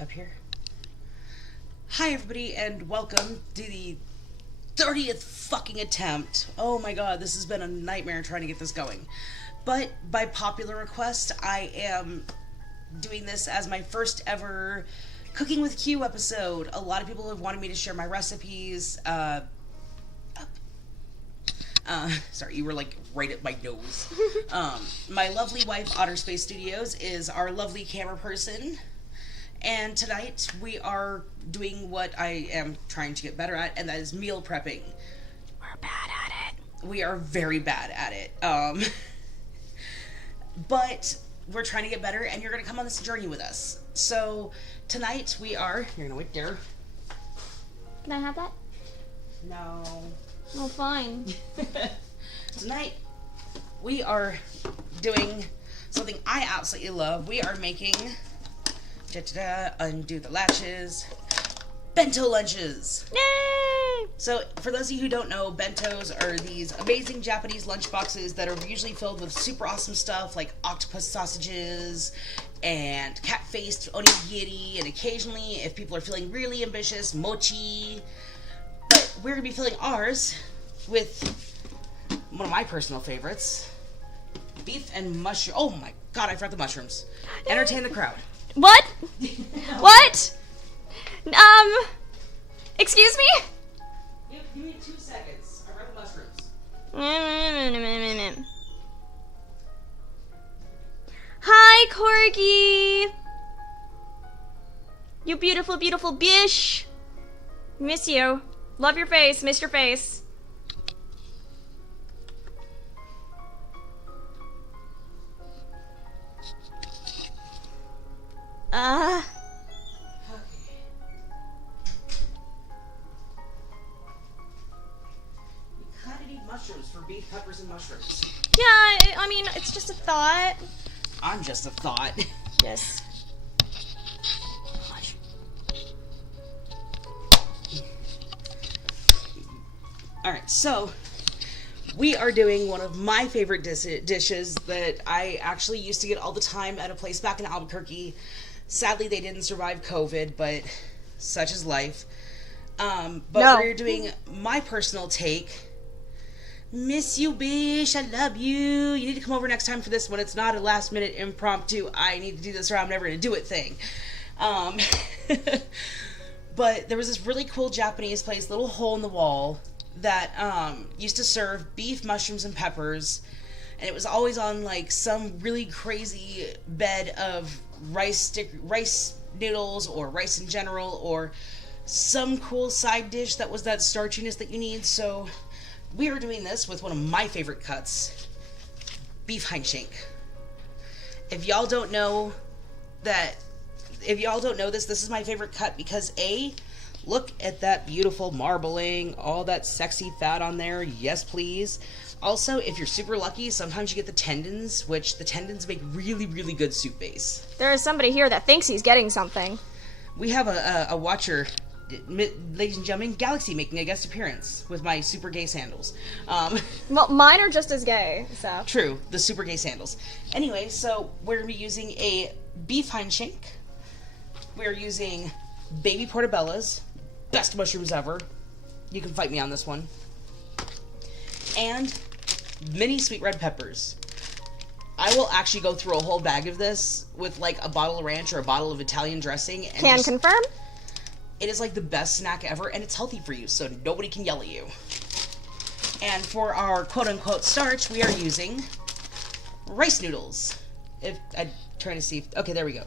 Up here. Hi everybody and welcome to the 30th fucking attempt. Oh my god, this has been a nightmare trying to get this going. But by popular request, I am doing this as my first ever Cooking with Q episode. A lot of people have wanted me to share my recipes. Sorry, you were like right at my nose. My lovely wife, OtterSpacestudios, is our lovely camera person. And tonight we are doing what I am trying to get better at, and that is meal prepping. We're bad at it. We are very bad at it. But we're trying to get better, and you're going to come on this journey with us. So tonight we are... You're going to wait there. Can I have that? No. Oh, fine. Tonight we are doing something I absolutely love. We are making... undo the latches. Bento lunches. Yay! So, for those of you who don't know, bentos are these amazing Japanese lunchboxes that are usually filled with super awesome stuff like octopus sausages and cat-faced onigiri, and occasionally, if people are feeling really ambitious, mochi. But we're going to be filling ours with one of my personal favorites, beef and mushroom. Oh my god, I forgot the mushrooms. Entertain the crowd. What? What? Excuse me? Give me 2 seconds. I read the mushrooms. Hi, Corgi. You beautiful, beautiful bish. Miss you. Love your face. Miss your face. Okay. You kind of need mushrooms for beef, peppers, and mushrooms. Yeah, I mean, it's just a thought. I'm just a thought. Yes. Alright, so we are doing one of my favorite dishes that I actually used to get all the time at a place back in Albuquerque. Sadly, they didn't survive COVID, but such is life. But no. We're doing my personal take. Miss you, bish. I love you. You need to come over next time for this one. It's not a last-minute impromptu, I need to do this or I'm never going to do it thing. But there was this really cool Japanese place, little hole in the wall, that used to serve beef, mushrooms, and peppers. And it was always on, like, some really crazy bed of rice noodles or rice in general, or some cool side dish that was that starchiness that you need. So we are doing this with one of my favorite cuts, beef Heinschenk. If y'all don't know this, this is my favorite cut because A, look at that beautiful marbling, all that sexy fat on there. Yes, please. Also, if you're super lucky, sometimes you get the tendons, which the tendons make really, really good soup base. There is somebody here that thinks he's getting something. We have a watcher, ladies and gentlemen, Galaxy, making a guest appearance with my super gay sandals. Well, mine are just as gay, so. True, the super gay sandals. Anyway, so we're going to be using a beef Heinschenk. We're using baby portobellas, best mushrooms ever. You can fight me on this one. And mini sweet red peppers. I will actually go through a whole bag of this with like a bottle of ranch or a bottle of Italian dressing. And Can confirm? It is like the best snack ever, and it's healthy for you, so nobody can yell at you. And for our quote-unquote starch, we are using rice noodles. If I'm trying to see if... Okay, there we go.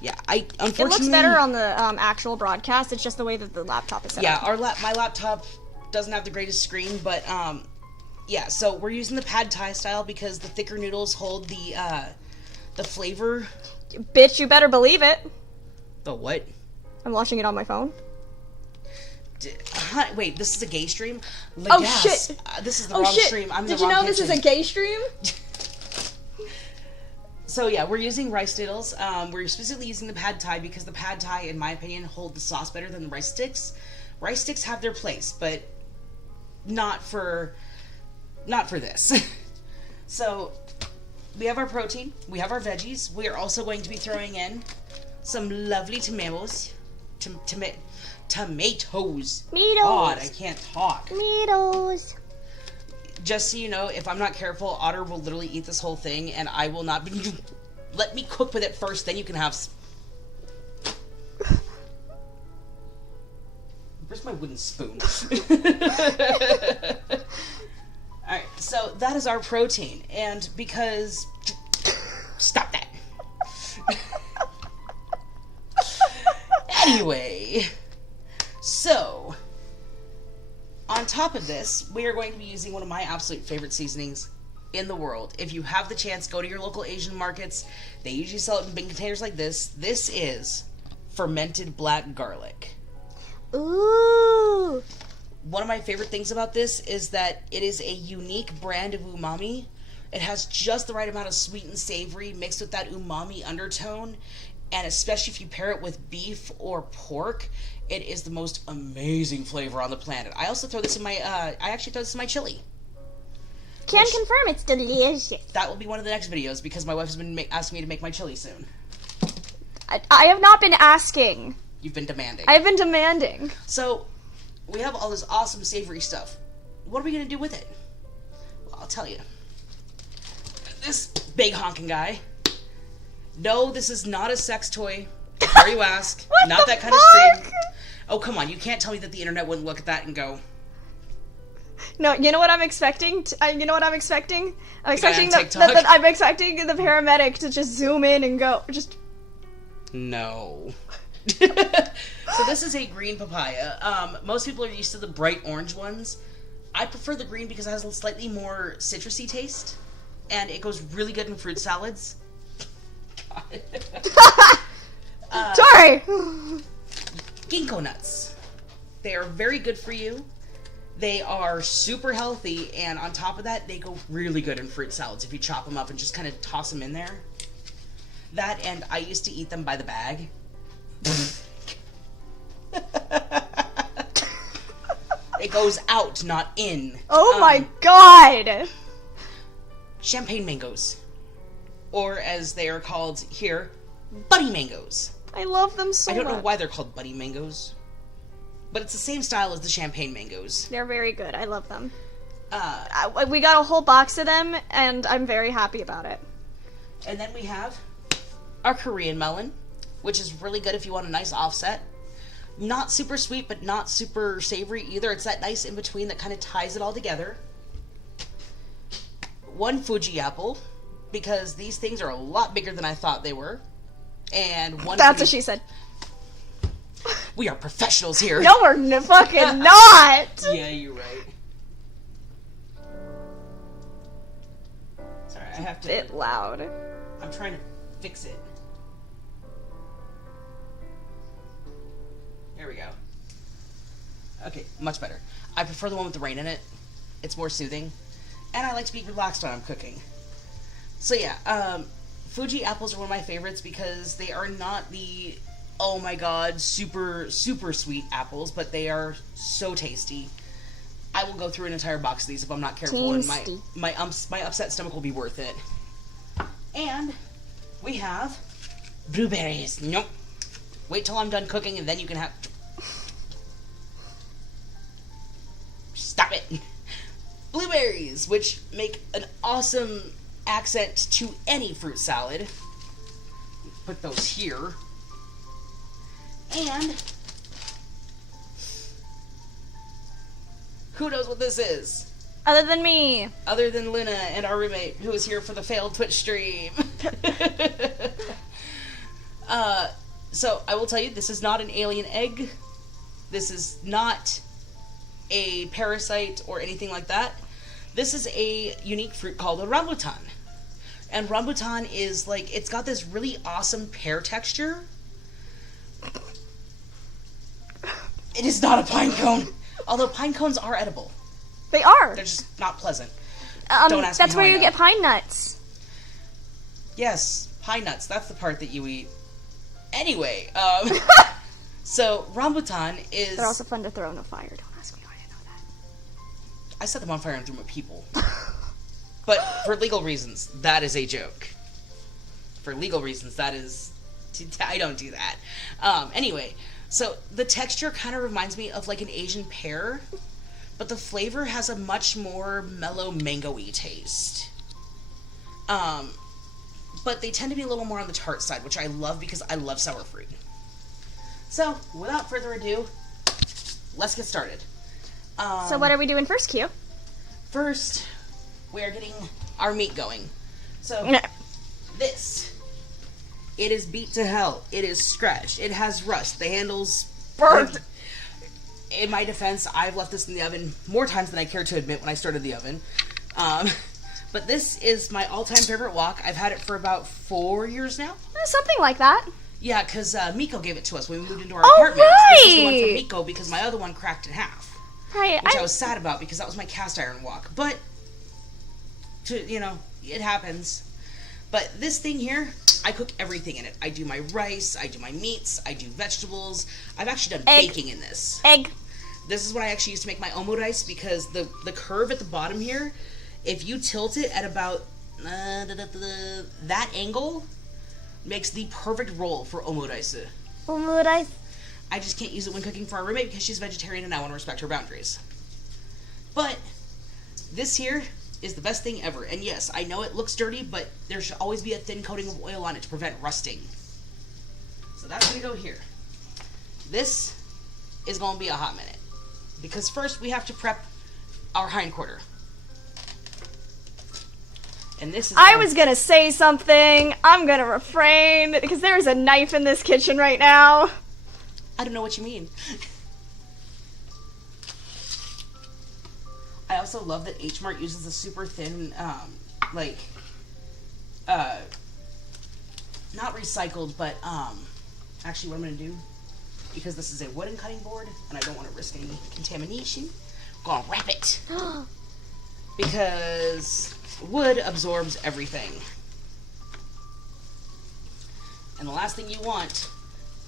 Yeah, unfortunately... It looks better on the actual broadcast. It's just the way that the laptop is set up. Yeah, my laptop doesn't have the greatest screen, but yeah. So we're using the pad thai style because the thicker noodles hold the flavor. Bitch, you better believe it. The what? I'm watching it on my phone. Wait, this is a gay stream? Oh shit! This is the wrong stream. I'm in the Did you wrong know this kitchen. is a gay stream? So yeah, we're using rice noodles. We're specifically using the pad thai because the pad thai, in my opinion, hold the sauce better than the rice sticks. Rice sticks have their place, but not for this. So we have our protein, we have our veggies. We are also going to be throwing in some lovely tomatoes. Tomatoes. Tomatoes. God, I can't talk. Tomatoes. Just so you know, if I'm not careful, Otter will literally eat this whole thing, and I will not be... Let me cook with it first, then you can have... Where's my wooden spoon? Alright, so that is our protein, and because... Stop that. Anyway, so... On top of this, we are going to be using one of my absolute favorite seasonings in the world. If you have the chance, go to your local Asian markets. They usually sell it in big containers like this. This is fermented black garlic. Ooh. One of my favorite things about this is that it is a unique brand of umami. It has just the right amount of sweet and savory mixed with that umami undertone. And especially if you pair it with beef or pork, it is the most amazing flavor on the planet. I also throw this in my, I actually throw this in my chili. Can confirm it's delicious. That will be one of the next videos because my wife has been asking me to make my chili soon. I have not been asking. You've been demanding. I've been demanding. So, we have all this awesome savory stuff. What are we going to do with it? Well, I'll tell you. This big honking guy. No, this is not a sex toy. Before you ask. Not that kind of stream. Oh, come on. You can't tell me that the internet wouldn't look at that and go... No, you know what I'm expecting? I'm expecting I'm expecting the paramedic to just zoom in and go. Just... No. So this is a green papaya. Most people are used to the bright orange ones. I prefer the green because it has a slightly more citrusy taste. And it goes really good in fruit salads. Sorry! Ginkgo nuts. They are very good for you. They are super healthy, and on top of that, they go really good in fruit salads if you chop them up and just kind of toss them in there. That, and I used to eat them by the bag. It goes out, not in. Oh my god! Champagne mangoes. Or, as they are called here, buddy mangoes. I love them so much. I don't know why they're called buddy mangoes. But it's the same style as the champagne mangoes. They're very good. I love them. We got a whole box of them, and I'm very happy about it. And then we have our Korean melon, which is really good if you want a nice offset. Not super sweet, but not super savory either. It's that nice in-between that kind of ties it all together. One Fuji apple, because these things are a lot bigger than I thought they were. And one... That's what she said. We are professionals here. No, we're fucking not! Yeah, you're right. Sorry, I have to... Bit loud. I'm trying to fix it. There we go. Okay, much better. I prefer the one with the rain in it. It's more soothing. And I like to be relaxed when I'm cooking. So yeah, Fuji apples are one of my favorites because they are not the... oh my god, super, super sweet apples, but they are so tasty. I will go through an entire box of these if I'm not careful, and my upset stomach will be worth it. And we have blueberries. Nope. Wait till I'm done cooking, and then you can have... Stop it! Blueberries, which make an awesome accent to any fruit salad. Put those here. And who knows what this is? Other than me. Other than Luna and our roommate who was here for the failed Twitch stream. So I will tell you, this is not an alien egg. This is not a parasite or anything like that. This is a unique fruit called a rambutan. And rambutan is like, it's got this really awesome pear texture. It is not a pine cone. Although pine cones are edible. They are. They're just not pleasant. Don't ask me that's where you get pine nuts. Yes, pine nuts. That's the part that you eat. Anyway, so rambutan is... They're also fun to throw in a fire. Don't ask me why I know that. I set them on fire and threw them at people. But for legal reasons, that is a joke. For legal reasons, that is I don't do that. Anyway, so the texture kind of reminds me of like an Asian pear, but the flavor has a much more mellow mango-y taste. But they tend to be a little more on the tart side, which I love because I love sour fruit. So, without further ado, let's get started. So what are we doing first, Q? First, we are getting our meat going. So, this, it is beat to hell. It is scratched. It has rust. The handles burnt. In my defense, I've left this in the oven more times than I care to admit when I started the oven. But this is my all-time favorite wok. I've had it for about 4 years now. Something like that. Yeah, because Miko gave it to us when we moved into our Oh, apartment. right! This is the one from Miko because my other one cracked in half. Right. Which I was sad about because that was my cast iron wok. But, it happens. But this thing here, I cook everything in it. I do my rice, I do my meats, I do vegetables. I've actually done baking in this. Egg. This is what I actually used to make my omo rice because the curve at the bottom here, if you tilt it at about that angle, makes the perfect roll for omo rice. Omo rice. I just can't use it when cooking for our roommate because she's vegetarian and I want to respect her boundaries. But this here is the best thing ever. And yes, I know it looks dirty, but there should always be a thin coating of oil on it to prevent rusting. So that's going to go here. This is going to be a hot minute. Because first we have to prep our hindquarter. And this is... I was gonna say something. I'm gonna refrain because there's a knife in this kitchen right now. I don't know what you mean. I also love that H Mart uses a super thin, not recycled, but, actually what I'm going to do, because this is a wooden cutting board, and I don't want to risk any contamination, I'm going to wrap it. Because wood absorbs everything. And the last thing you want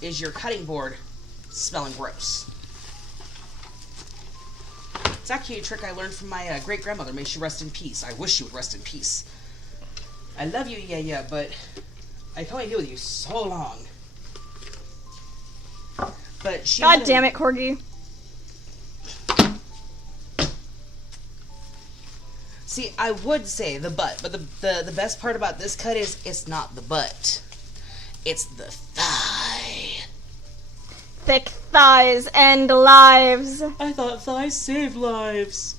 is your cutting board smelling gross. It's actually a trick I learned from my great-grandmother. May she rest in peace. I wish she would rest in peace. I love you, yeah, but I can only deal with you so long. But she... God damn it, Corgi. See, I would say the butt, but the best part about this cut is it's not the butt. It's the thigh. Thick thighs end lives. I thought thighs save lives.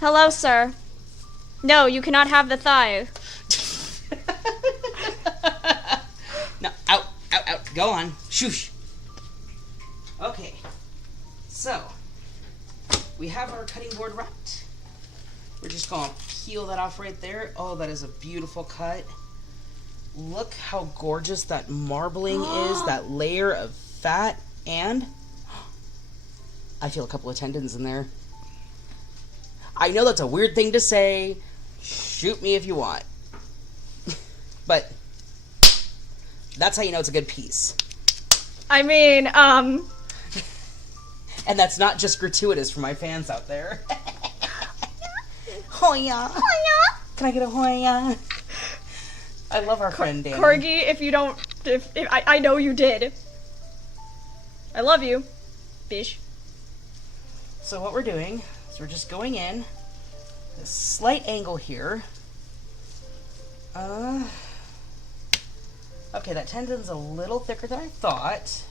Hello, sir. No, you cannot have the thigh. No, out. Go on. Shoosh. Okay. So, we have our cutting board wrapped. We're just going to peel that off right there. Oh, that is a beautiful cut. Look how gorgeous that marbling is, that layer of fat, and I feel a couple of tendons in there. I know that's a weird thing to say. Shoot me if you want. But that's how you know it's a good piece. I mean, And that's not just gratuitous for my fans out there. Hoya. Hoya. Can I get a hoya? I love our friend Danny. Corgi, if you don't, if I know you did. I love you, bish. So what we're doing is we're just going in a slight angle here. Okay, that tendon's a little thicker than I thought.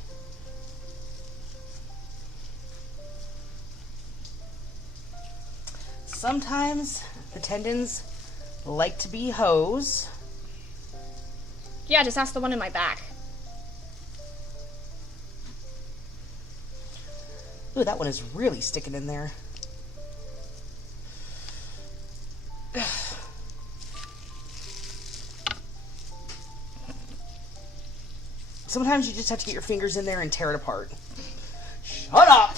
Sometimes the tendons like to be hose. Yeah, just ask the one in my back. Ooh, that one is really sticking in there. Sometimes you just have to get your fingers in there and tear it apart. Shut up!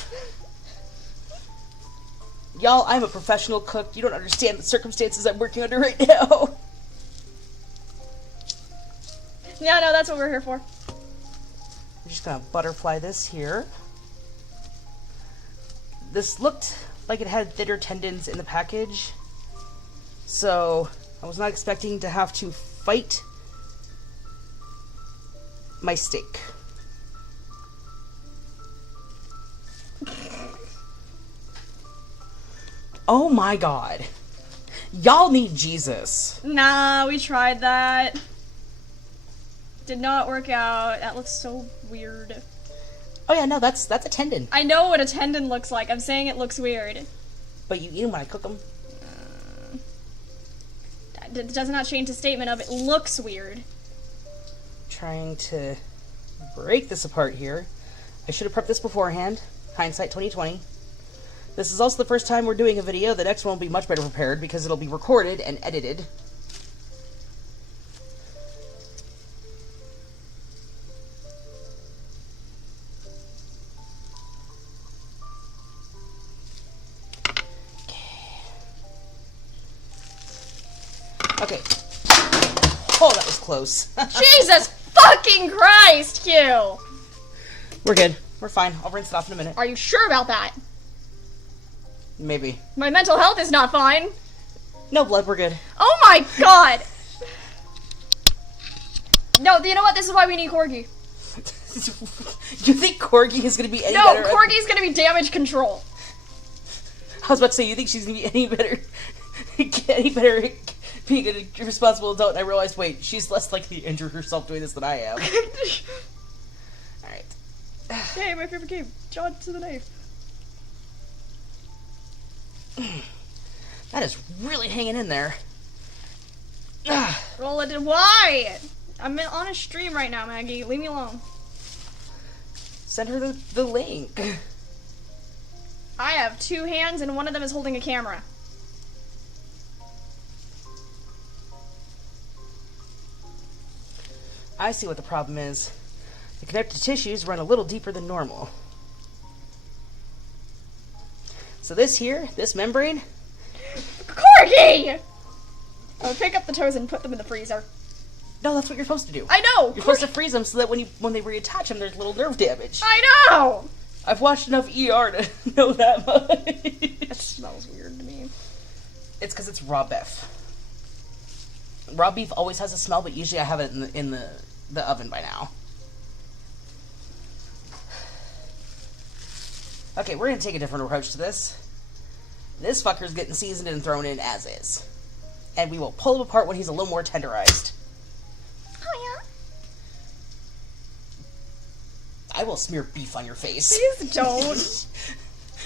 Y'all, I'm a professional cook. You don't understand the circumstances I'm working under right now. Yeah, no, that's what we're here for. I'm just gonna butterfly this here. This looked like it had thinner tendons in the package, so I was not expecting to have to fight my steak. Oh my god. Y'all need Jesus. Nah, we tried that. Did not work out. That looks so weird. Oh yeah, no, that's a tendon. I know what a tendon looks like. I'm saying it looks weird. But you eat them when I cook them. That does not change the statement of it looks weird. Trying to break this apart here. I should have prepped this beforehand. Hindsight 2020. This is also the first time we're doing a video. The next one will be much better prepared because it'll be recorded and edited. Okay. Oh, that was close. Jesus fucking Christ, Q! We're good. We're fine. I'll rinse it off in a minute. Are you sure about that? Maybe. My mental health is not fine. No blood, we're good. Oh my god! No, you know what? This is why we need Corgi. You think Corgi is going to be any better? No, Corgi's gonna be damage control. I was about to say, you think she's going to be any better being a responsible adult? And I realized, wait, she's less likely to injure herself doing this than I am. Alright. Hey, my favorite game. John to the knife. That is really hanging in there. Roll it. Why? I'm on a stream right now, Maggie. Leave me alone. Send her the link. I have two hands and one of them is holding a camera. I see what the problem is. The connective tissues run a little deeper than normal. So this membrane... Corgi! Oh, pick up the toes and put them in the freezer. No, that's what you're supposed to do. I know! You're supposed to freeze them so that when they reattach them, there's little nerve damage. I know! I've watched enough ER to know that much. That smells weird to me. It's because it's raw beef. Raw beef always has a smell, but usually I have it in the oven by now. Okay, we're going to take a different approach to this. This fucker's getting seasoned and thrown in as is. And we will pull him apart when he's a little more tenderized. Oh, yeah? I will smear beef on your face. Please don't.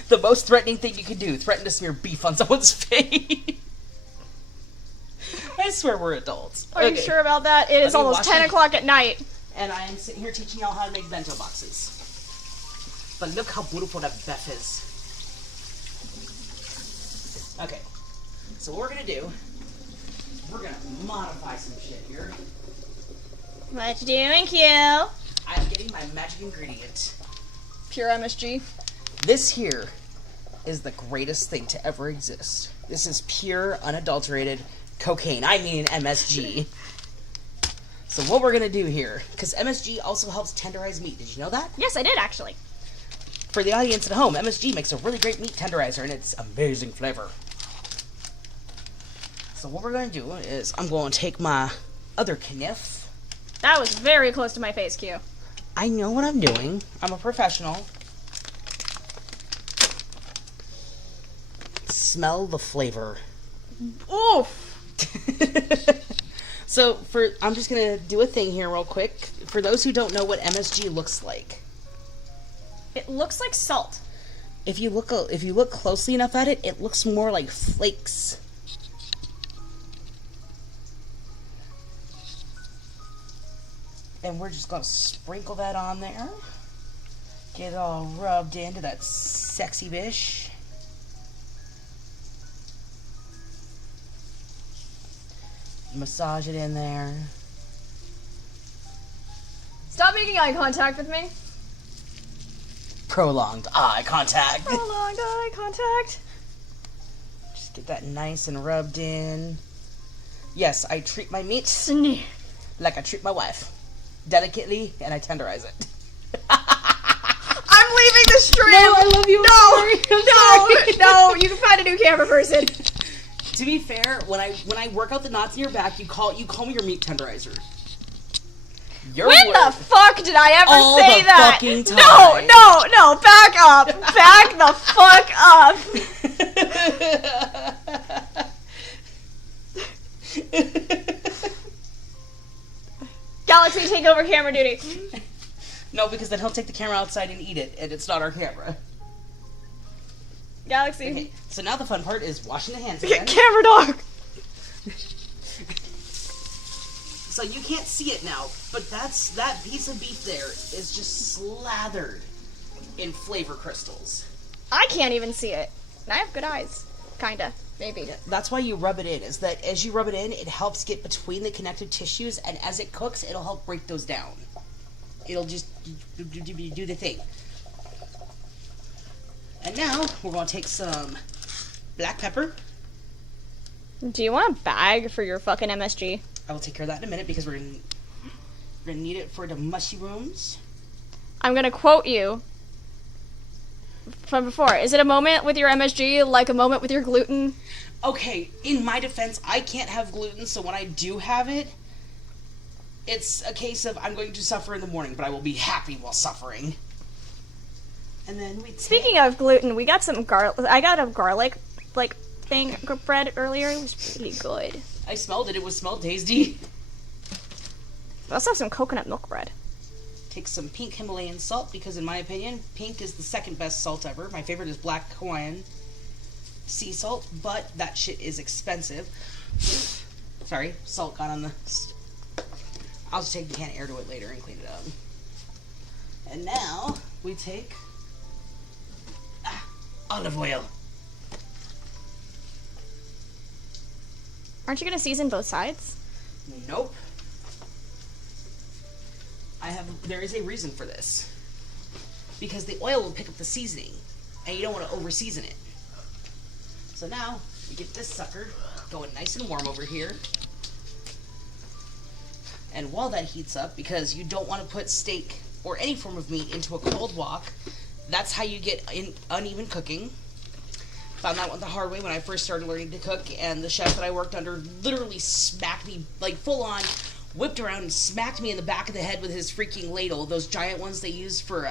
The most threatening thing you can do, threaten to smear beef on someone's face. I swear we're adults. Are you sure about that? It is almost 10 o'clock at night. And I am sitting here teaching y'all how to make bento boxes. But look how beautiful that beef is. Okay, so what we're gonna do, we're gonna modify some shit here. What you doing, Q? I'm getting my magic ingredient. Pure MSG. This here is the greatest thing to ever exist. This is pure, unadulterated cocaine. I mean MSG. So what we're gonna do here, because MSG also helps tenderize meat. Did you know that? Yes, I did actually. For the audience at home, MSG makes a really great meat tenderizer, and it's amazing flavor. So what we're going to do is I'm going to take my other kniff. That was very close to my face, Q. I know what I'm doing. I'm a professional. Smell the flavor. Oof! So I'm just going to do a thing here real quick. For those who don't know what MSG looks like. It looks like salt. If you look closely enough at it, it looks more like flakes. And we're just going to sprinkle that on there. Get it all rubbed into that sexy bish. Massage it in there. Stop making eye contact with me. Prolonged eye contact. Prolonged eye contact. Just get that nice and rubbed in. Yes, I treat my meat like I treat my wife. Delicately, and I tenderize it. I'm leaving the stream. No, I love you. No. You can find a new camera person. To be fair, when I work out the knots in your back, you call me your meat tenderizer. Your When word. the fuck did I ever All say the that? fucking time. No, back up. Back the fuck up. Galaxy, take over camera duty. No, because then he'll take the camera outside and eat it, and it's not our camera. Galaxy. Okay, so now the fun part is washing the hands again. Camera dog. So you can't see it now, but that piece of beef there is just slathered in flavor crystals. I can't even see it. And I have good eyes. Kinda. Maybe. That's why you rub it in, is that as you rub it in, it helps get between the connective tissues, and as it cooks, it'll help break those down. It'll just do the thing. And now, we're going to take some black pepper. Do you want a bag for your fucking MSG? I will take care of that in a minute, because we're gonna need it for the mushrooms. I'm gonna quote you from before. Is it a moment with your MSG like a moment with your gluten? Okay, in my defense, I can't have gluten, so when I do have it, it's a case of I'm going to suffer in the morning, but I will be happy while suffering. And then we Speaking of gluten, we got some garlic. I got a garlic thing bread earlier. It was pretty good. I smelled it. It smelled tasty. We also have some coconut milk bread. Take some pink Himalayan salt, because in my opinion, pink is the second best salt ever. My favorite is black Hawaiian sea salt, but that shit is expensive. Sorry, salt got on the... I'll just take the can of air to it later and clean it up. And now, we take... olive oil. Aren't you gonna season both sides? Nope. There is a reason for this. Because the oil will pick up the seasoning, and you don't want to over-season it. So now, we get this sucker going nice and warm over here. And while that heats up, because you don't want to put steak or any form of meat into a cold wok, that's how you get uneven cooking. Found that one the hard way when I first started learning to cook, and the chef that I worked under literally smacked me, like full on, whipped around and smacked me in the back of the head with his freaking ladle, those giant ones they use for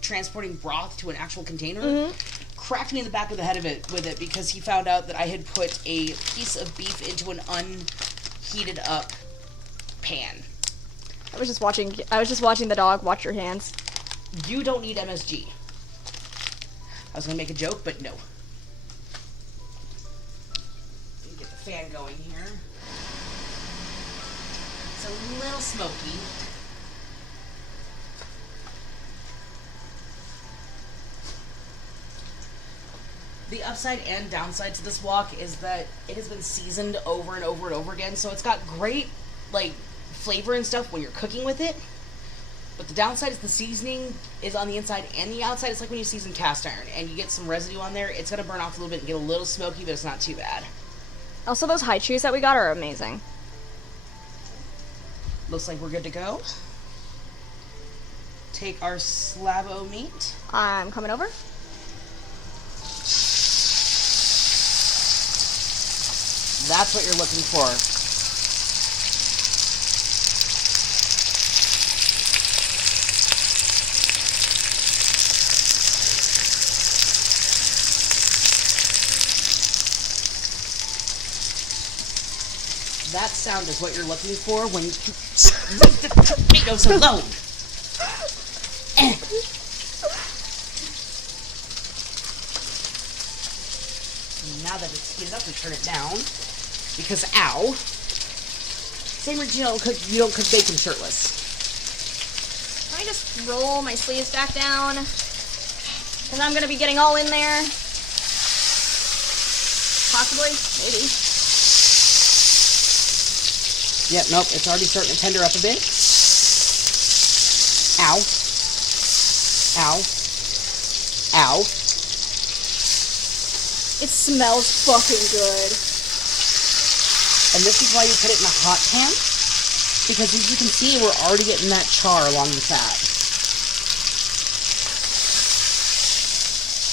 transporting broth to an actual container. Mm-hmm. Cracked me in the back of the head with it because he found out that I had put a piece of beef into an unheated up pan. I was just watching the dog watch your hands. You don't need MSG. I was gonna make a joke, but no. Get the fan going here. It's a little smoky. The upside and downside to this wok is that it has been seasoned over and over and over again, so it's got great, flavor and stuff when you're cooking with it. But the downside is the seasoning is on the inside and the outside. It's like when you season cast iron and you get some residue on there. It's going to burn off a little bit and get a little smoky, but it's not too bad. Also, those high chews that we got are amazing. Looks like we're good to go. Take our slab-o meat. I'm coming over. That's what you're looking for. That sound is what you're looking for when you leave the tomatoes alone. Now that it's heated up, we turn it down. Because, ow. Same reason you don't cook bacon shirtless. Let me just roll my sleeves back down. Because I'm going to be getting all in there. Possibly. Maybe. Yep, nope, it's already starting to tender up a bit. Ow. Ow. Ow. It smells fucking good. And this is why you put it in a hot pan. Because as you can see, we're already getting that char along the fat.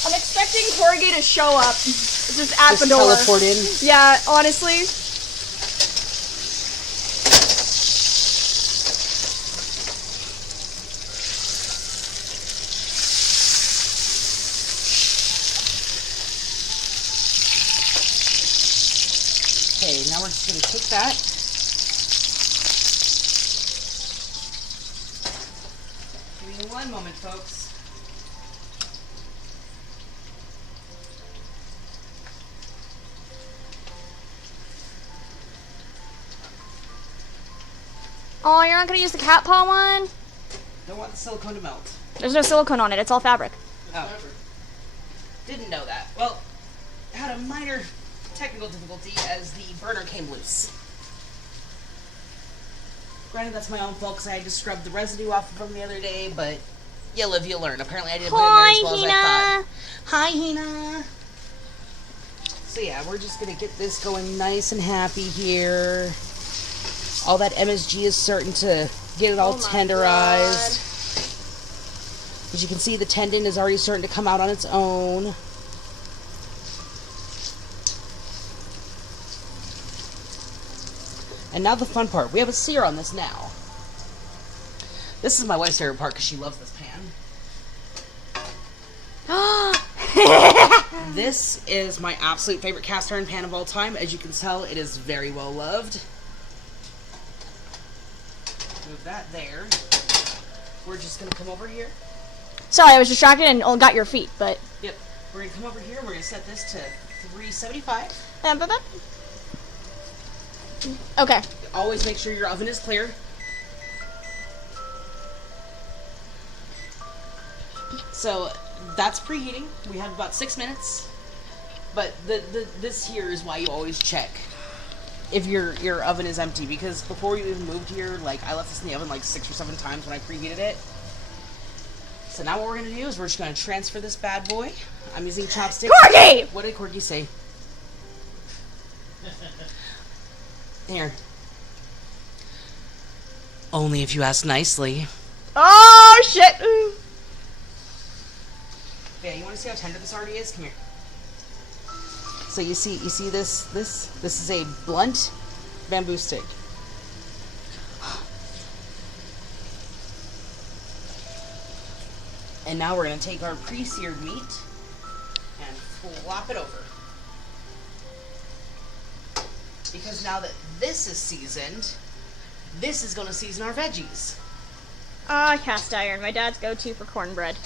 I'm expecting Corgi to show up. Just at the door. Teleport in. Yeah, honestly. just going to take that. Give me one moment, folks. Oh, you're not gonna use the cat paw one? Don't want the silicone to melt. There's no silicone on it, it's all fabric. Oh. Didn't know that. Well, had a minor technical difficulty as the burner came loose. Granted, that's my own fault because I had to scrub the residue off of them the other day, but you live, you learn. Apparently I didn't put it in there as well as I thought. Hi, Hina! So yeah, we're just going to get this going nice and happy here. All that MSG is starting to get it all tenderized. As you can see, the tendon is already starting to come out on its own. And now the fun part. We have a sear on this now. This is my wife's favorite part because she loves this pan. This is my absolute favorite cast iron pan of all time. As you can tell, it is very well loved. Move that there. We're just going to come over here. Sorry, I was distracted and got your feet, but... Yep. We're going to come over here and we're going to set this to 375. Okay. Always make sure your oven is clear. So that's preheating. We have about 6 minutes. But this here is why you always check if your oven is empty, because before you even moved here, like, I left this in the oven like 6 or 7 times when I preheated it. So now what we're gonna do is we're just gonna transfer this bad boy. I'm using chopsticks. Corgi! What did Corgi say? Here. Only if you ask nicely. Oh, shit! Ooh. Yeah, you wanna see how tender this already is? Come here. So you see this? This is a blunt bamboo stick. And now we're going to take our pre-seared meat and flop it over. Because now that this is seasoned, this is going to season our veggies. Ah, cast iron. My dad's go-to for cornbread.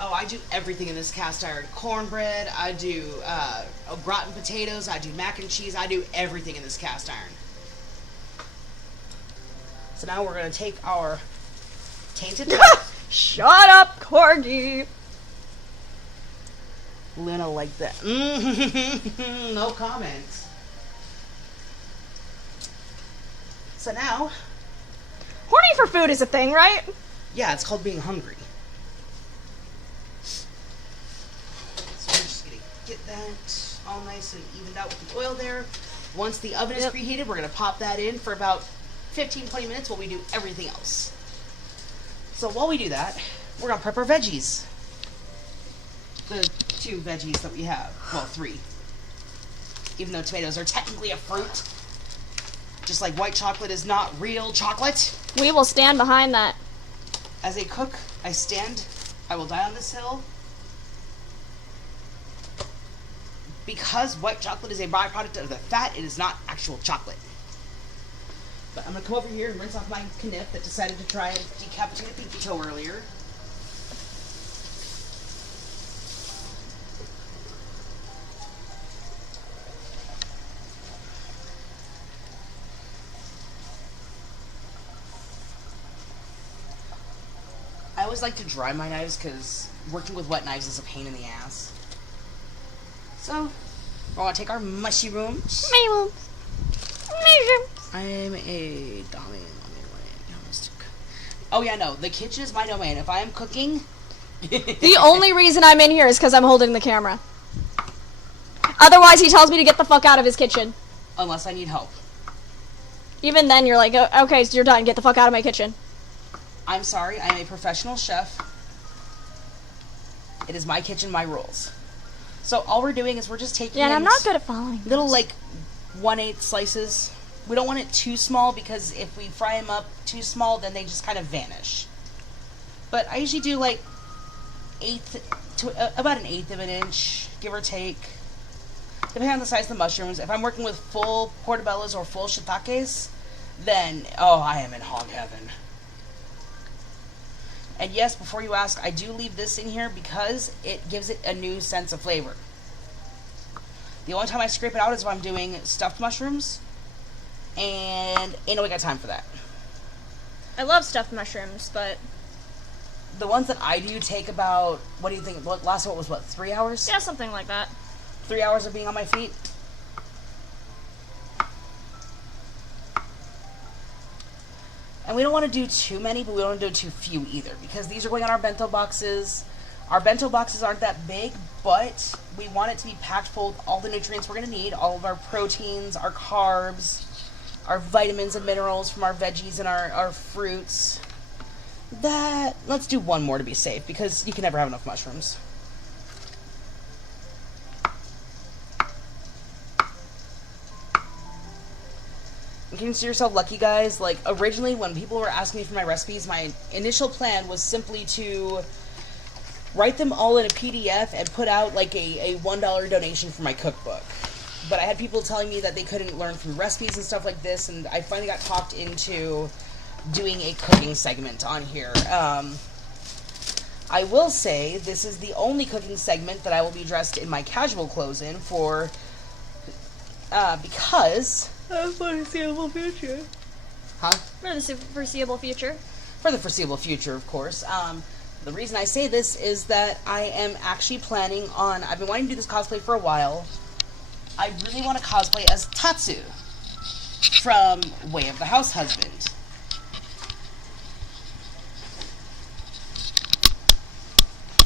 Oh, I do everything in this cast iron. Cornbread, I do au gratin potatoes, I do mac and cheese, I do everything in this cast iron. So now we're going to take our tainted Shut up, Corgi! Lena like that. No comment. So now... Horny for food is a thing, right? Yeah, it's called being hungry. So we're just going to get that all nice and evened out with the oil there. Once the oven is preheated, we're going to pop that in for about 15-20 minutes while we do everything else. So while we do that, we're going to prep our veggies. The 2 veggies that we have. Well, 3. Even though tomatoes are technically a fruit. Just like white chocolate is not real chocolate. We will stand behind that. As a cook, I will die on this hill. Because white chocolate is a byproduct of the fat, it is not actual chocolate. But I'm going to come over here and rinse off my kniff that decided to try and decapitate a pinky toe earlier. I always like to dry my knives because working with wet knives is a pain in the ass. So, we're going to take our mushrooms. I'm a domain. Oh yeah, no, the kitchen is my domain. If I am cooking... The only reason I'm in here is because I'm holding the camera. Otherwise, he tells me to get the fuck out of his kitchen. Unless I need help. Even then, you're like, oh, okay, so you're done. Get the fuck out of my kitchen. I'm sorry, I'm a professional chef. It is my kitchen, my rules. So all we're doing is we're just taking Yeah, and I'm not good at following little, like, 1/8 slices. We don't want it too small because if we fry them up too small, then they just kind of vanish. But I usually do, like, about an eighth of an inch, give or take. depending on the size of the mushrooms, if I'm working with full portobellos or full shiitakes, then, oh, I am in hog heaven. And yes, before you ask, I do leave this in here because it gives it a new sense of flavor. The only time I scrape it out is when I'm doing stuffed mushrooms, and ain't nobody got time for that. I love stuffed mushrooms, but the ones that I do take about, what do you think, last one was what, 3 hours? yeah, something like that. 3 hours of being on my feet? And we don't want to do too many, but we don't want to do too few either, because these are going on our bento boxes. Our bento boxes aren't that big, but we want it to be packed full with all the nutrients we're going to need, all of our proteins, our carbs, our vitamins and minerals from our veggies and our fruits. Let's do one more to be safe, because you can never have enough mushrooms. You consider yourself lucky, guys. Like, originally when people were asking me for my recipes, my initial plan was simply to write them all in a PDF and put out like a $1 donation for my cookbook. But I had people telling me that they couldn't learn through recipes and stuff like this, and I finally got talked into doing a cooking segment on here. I will say this is the only cooking segment that I will be dressed in my casual clothes in for, because For the foreseeable future. Huh? For the foreseeable future. For the foreseeable future, of course. The reason I say this is that I am actually planning on, I've been wanting to do this cosplay for a while. I really want to cosplay as Tatsu from Way of the House Husband.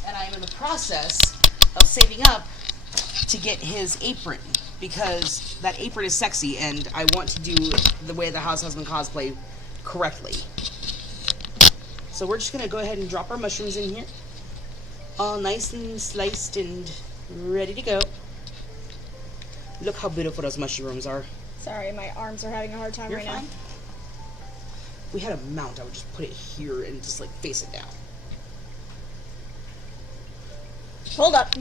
And I am in the process of saving up to get his apron, because that apron is sexy and I want to do the Way of the House Husband cosplay correctly. So we're just going to go ahead and drop our mushrooms in here. All nice and sliced and ready to go. Look how beautiful those mushrooms are. Sorry, my arms are having a hard time You're right fine. now. If we had a mount, I would just put it here and just like face it down. Hold up.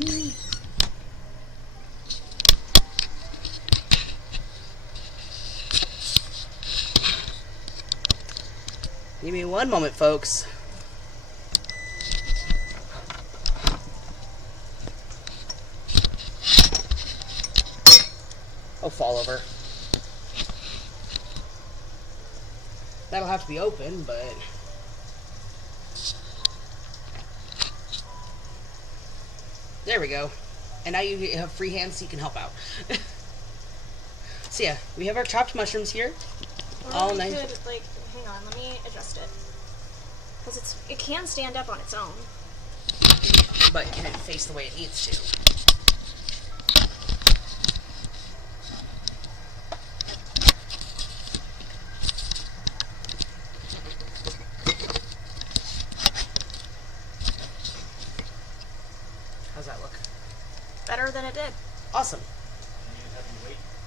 Give me one moment, folks. Oh, fall over. That'll have to be open, but... There we go. And now you have free hands so you can help out. So yeah, we have our chopped mushrooms here. All nice. Good, like, hang on, let me adjust it. Because it can stand up on its own. But can it face the way it needs to? How's that look? Better than it did. Awesome.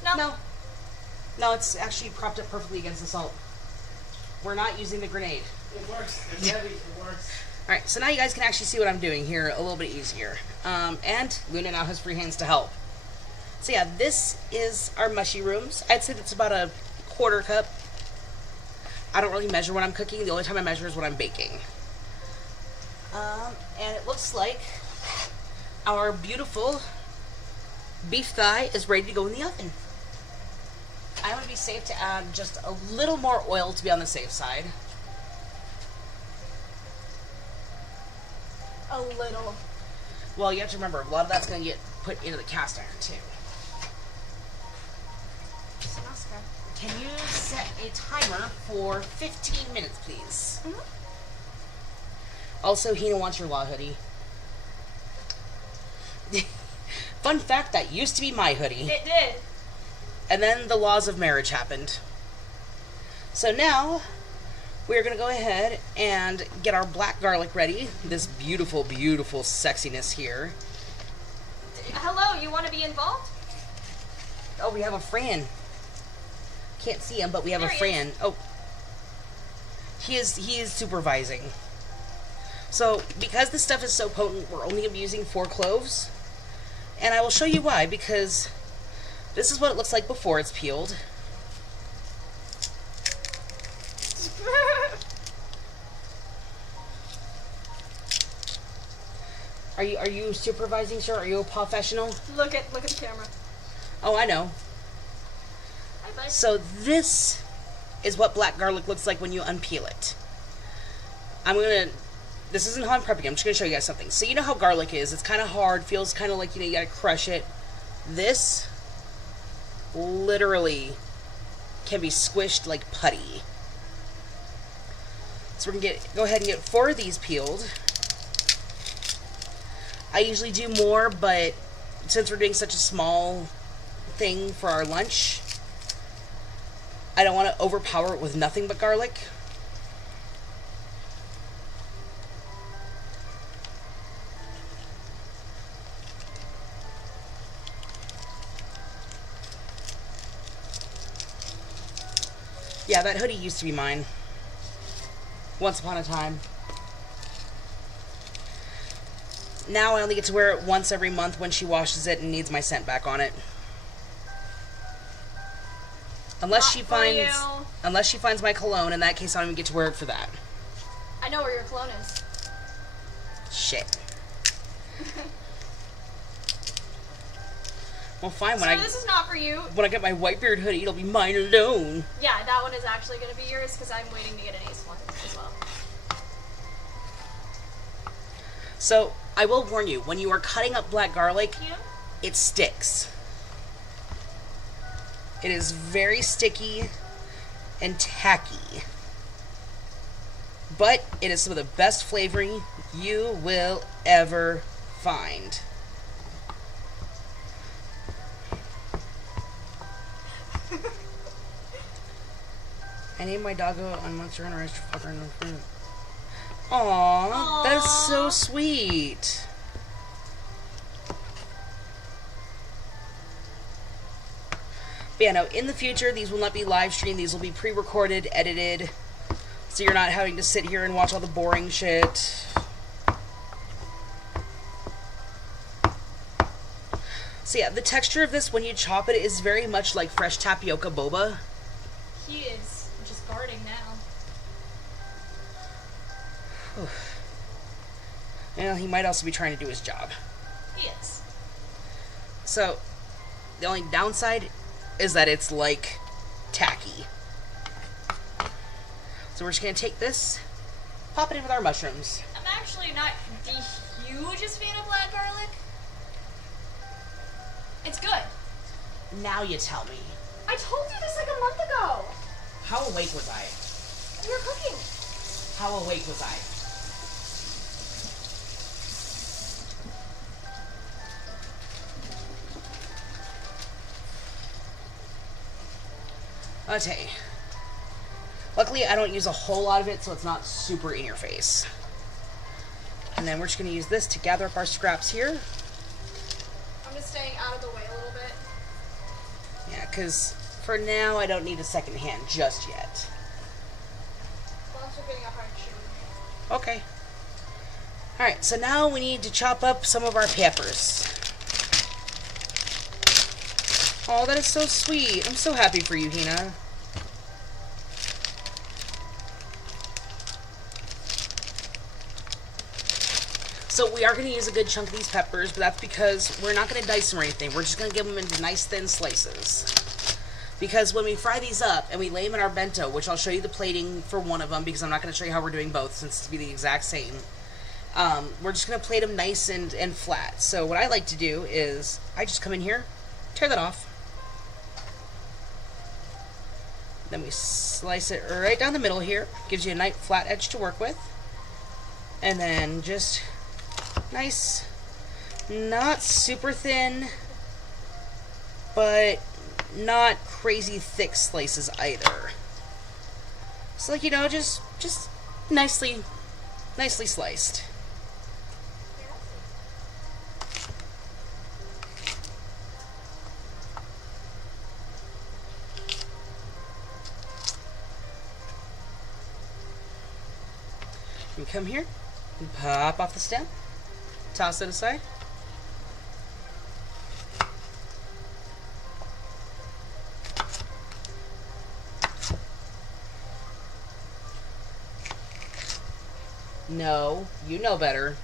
No. No, it's actually propped up perfectly against the salt. We're not using the grenade. It works. It's heavy. It works. Alright, so now you guys can actually see what I'm doing here a little bit easier. And Luna now has free hands to help. So yeah, this is our mushy rooms. I'd say that's about a quarter cup. I don't really measure when I'm cooking. The only time I measure is when I'm baking. And it looks like our beautiful beef thigh is ready to go in the oven. I want to be safe to add just a little more oil to be on the safe side. A little. Well, you have to remember, a lot of that's going to get put into the cast iron, too. Can you set a timer for 15 minutes, please? Mm-hmm. Also, Hina wants your law hoodie. Fun fact, that used to be my hoodie. It did. And then the laws of marriage happened. So now, we're going to go ahead and get our black garlic ready. This beautiful, beautiful sexiness here. Hello, you want to be involved? Oh, we have a friend. Can't see him, but we have There a he friend. Oh. He is supervising. So, because this stuff is so potent, we're only going to be using 4 cloves. And I will show you why, because This is what it looks like before it's peeled. Are you supervising, sir? Are you a professional? Look at the camera. Oh, I know. Hi, bud. So this is what black garlic looks like when you unpeel it. This isn't how I'm prepping. I'm just gonna show you guys something. So you know how garlic is. It's kind of hard, feels kind of like, you gotta crush it. This literally can be squished like putty. So we're gonna go ahead and get 4 of these peeled. I usually do more, but since we're doing such a small thing for our lunch, I don't want to overpower it with nothing but garlic. Yeah, that hoodie used to be mine. Once upon a time. Now I only get to wear it once every month when she washes it and needs my scent back on it. Unless she finds my cologne. In that case, I don't even get to wear it for that. I know where your cologne is. Shit. Well, fine. This is not for you. When I get my Whitebeard hoodie, it'll be mine alone. Yeah, that one is actually going to be yours because I'm waiting to get an ace one as well. So, I will warn you, when you are cutting up black garlic, Yeah. it sticks. It is very sticky and tacky. But it is some of the best flavoring you will ever find. I named my doggo on Monster Hunter as fucker in the fruit. Aww, that's so sweet. But yeah, no, in the future, these will not be live streamed. These will be pre-recorded, edited, so you're not having to sit here and watch all the boring shit. So yeah, the texture of this when you chop it is very much like fresh tapioca boba. He is just guarding now. Well, he might also be trying to do his job. He is. So, the only downside is that it's like tacky. So we're just gonna take this, pop it in with our mushrooms. I'm actually not the hugest fan of black garlic. It's good. Now you tell me. I told you this like a month ago. How awake was I? You were cooking. How awake was I? Okay. Luckily, I don't use a whole lot of it, so it's not super in your face. And then we're just going to use this to gather up our scraps here. I'm just staying out of the way a little bit. Yeah, because for now, I don't need a second hand just yet. Plus, we're getting a hard shoe. Okay. Alright, so now we need to chop up some of our peppers. Oh, that is so sweet. I'm so happy for you, Hina. So we are going to use a good chunk of these peppers, but that's because we're not going to dice them or anything. We're just going to give them into nice thin slices. Because when we fry these up and we lay them in our bento, which I'll show you the plating for one of them because I'm not going to show you how we're doing both since it's to be the exact same. We're just going to plate them nice and flat. So what I like to do is I just come in here, tear that off. Then we slice it right down the middle here. Gives you a nice flat edge to work with. And then just nice, not super thin, but not crazy thick slices either. So like, you know, just nicely sliced. You come here and pop off the stem, toss it aside. No, you know better.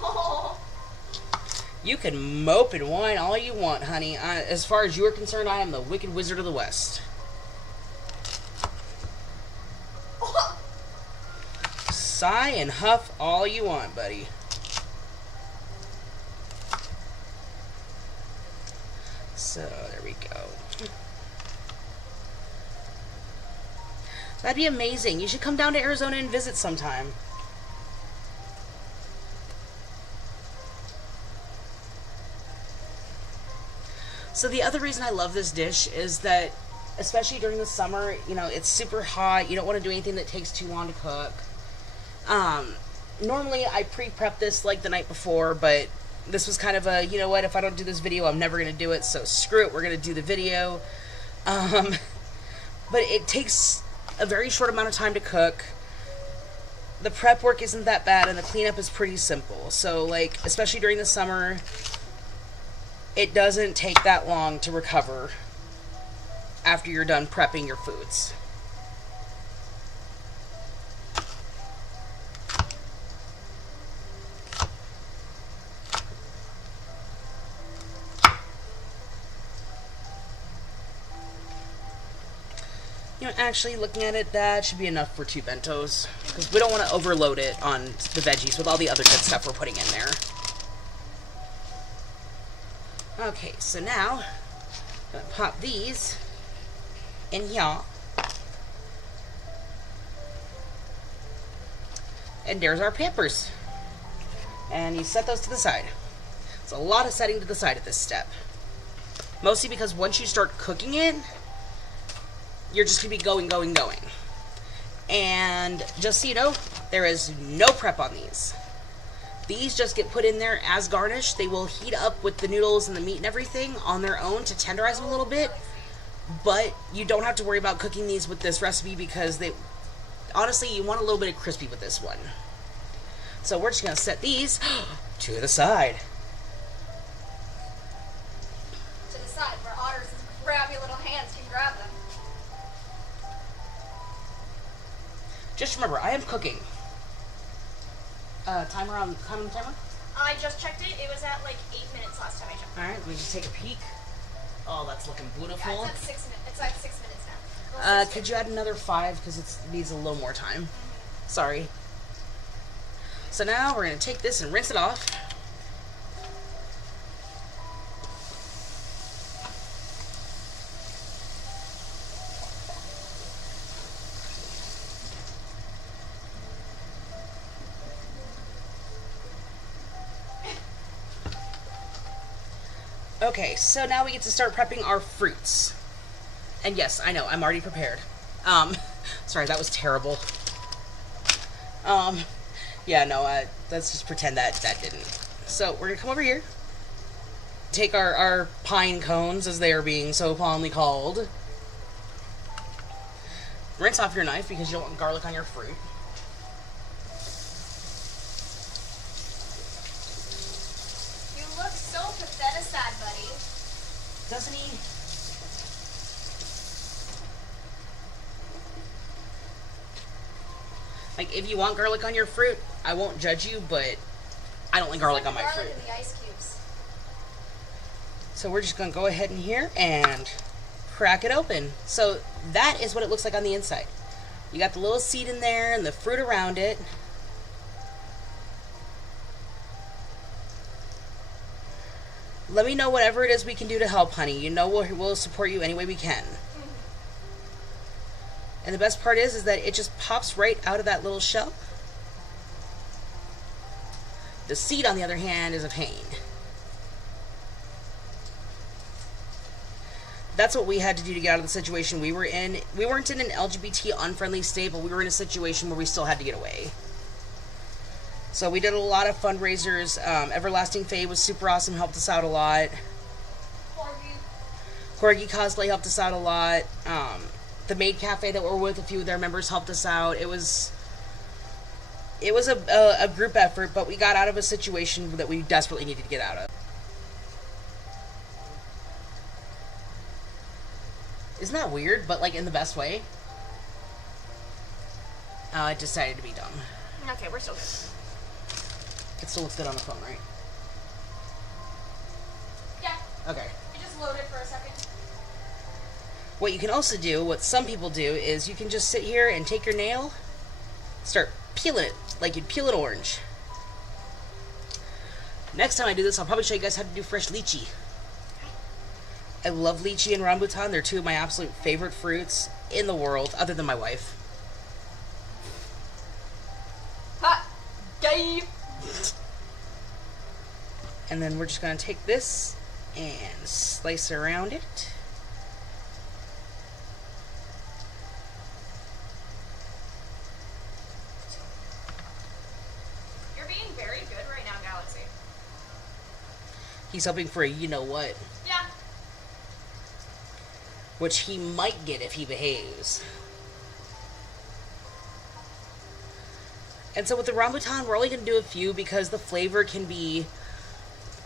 Oh. You can mope and whine all you want, honey. As far as you are concerned, I am the Wicked Wizard of the West. Sigh and huff all you want, buddy. So, there we go. That'd be amazing. You should come down to Arizona and visit sometime. So the other reason I love this dish is that, especially during the summer, you know, it's super hot. You don't want to do anything that takes too long to cook. Normally I pre-prep this like the night before, but this was kind of a, you know what, if I don't do this video, I'm never going to do it, so screw it, we're going to do the video. But it takes a very short amount of time to cook. The prep work isn't that bad, and the cleanup is pretty simple. So, like, especially during the summer, it doesn't take that long to recover after you're done prepping your foods. You know, actually, looking at it, that should be enough for 2 bentos. Because we don't want to overload it on the veggies with all the other good stuff we're putting in there. Okay, so now, I'm going to pop these in here. And there's our peppers. And you set those to the side. It's a lot of setting to the side at this step. Mostly because once you start cooking it, you're just going to be going. And just so you know, there is no prep on these. These just get put in there as garnish. They will heat up with the noodles and the meat and everything on their own to tenderize them a little bit. But you don't have to worry about cooking these with this recipe because they, honestly, you want a little bit of crispy with this one. So we're just going to set these to the side. To the side where Otter's grabby little hands can grab them. Just remember, I am cooking. Timer on timer? I just checked it. It was at like 8 minutes last time I checked. Alright, let me just take a peek. Oh, that's looking beautiful. Yeah, it's at 6 minutes. It's at 6 minutes now. Well, Could you add another 5 because it needs a little more time? Mm-hmm. Sorry. So now we're going to take this and rinse it off. Okay, so now we get to start prepping our fruits. And yes, I know, I'm already prepared. Sorry, that was terrible. Yeah, no, let's just pretend that didn't. So, we're gonna come over here. Take our pine cones, as they are being so fondly called. Rinse off your knife, because you don't want garlic on your fruit. You look so pathetic, sad buddy. Doesn't he? Like, if you want garlic on your fruit, I won't judge you, but I don't like garlic on my fruit. Garlic in the ice cubes. So we're just going to go ahead in here and crack it open. So that is what it looks like on the inside. You got the little seed in there and the fruit around it. Let me know whatever it is we can do to help, honey. You know we'll support you any way we can. And the best part is that it just pops right out of that little shell. The seed, on the other hand, is a pain. That's what we had to do to get out of the situation we were in. We weren't in an LGBT unfriendly state, but we were in a situation where we still had to get away. So we did a lot of fundraisers. Everlasting Faye was super awesome, helped us out a lot. Corgi Cosplay helped us out a lot. The Maid Cafe that we're with, a few of their members helped us out. It was a group effort, but we got out of a situation that we desperately needed to get out of. Isn't that weird, but like in the best way? It decided to be dumb. Okay, we're still good. It still looks good on the phone, right? Yeah. Okay. It just loaded for a second. What you can also do, what some people do, is you can just sit here and take your nail, start peeling it like you'd peel an orange. Next time I do this, I'll probably show you guys how to do fresh lychee. I love lychee and rambutan. They're two of my absolute favorite fruits in the world, other than my wife. Ha! Gay! And then we're just going to take this and slice around it. You're being very good right now, Galaxy. He's hoping for a you-know-what, Yeah. which he might get if he behaves. And so with the rambutan, we're only going to do a few because the flavor can be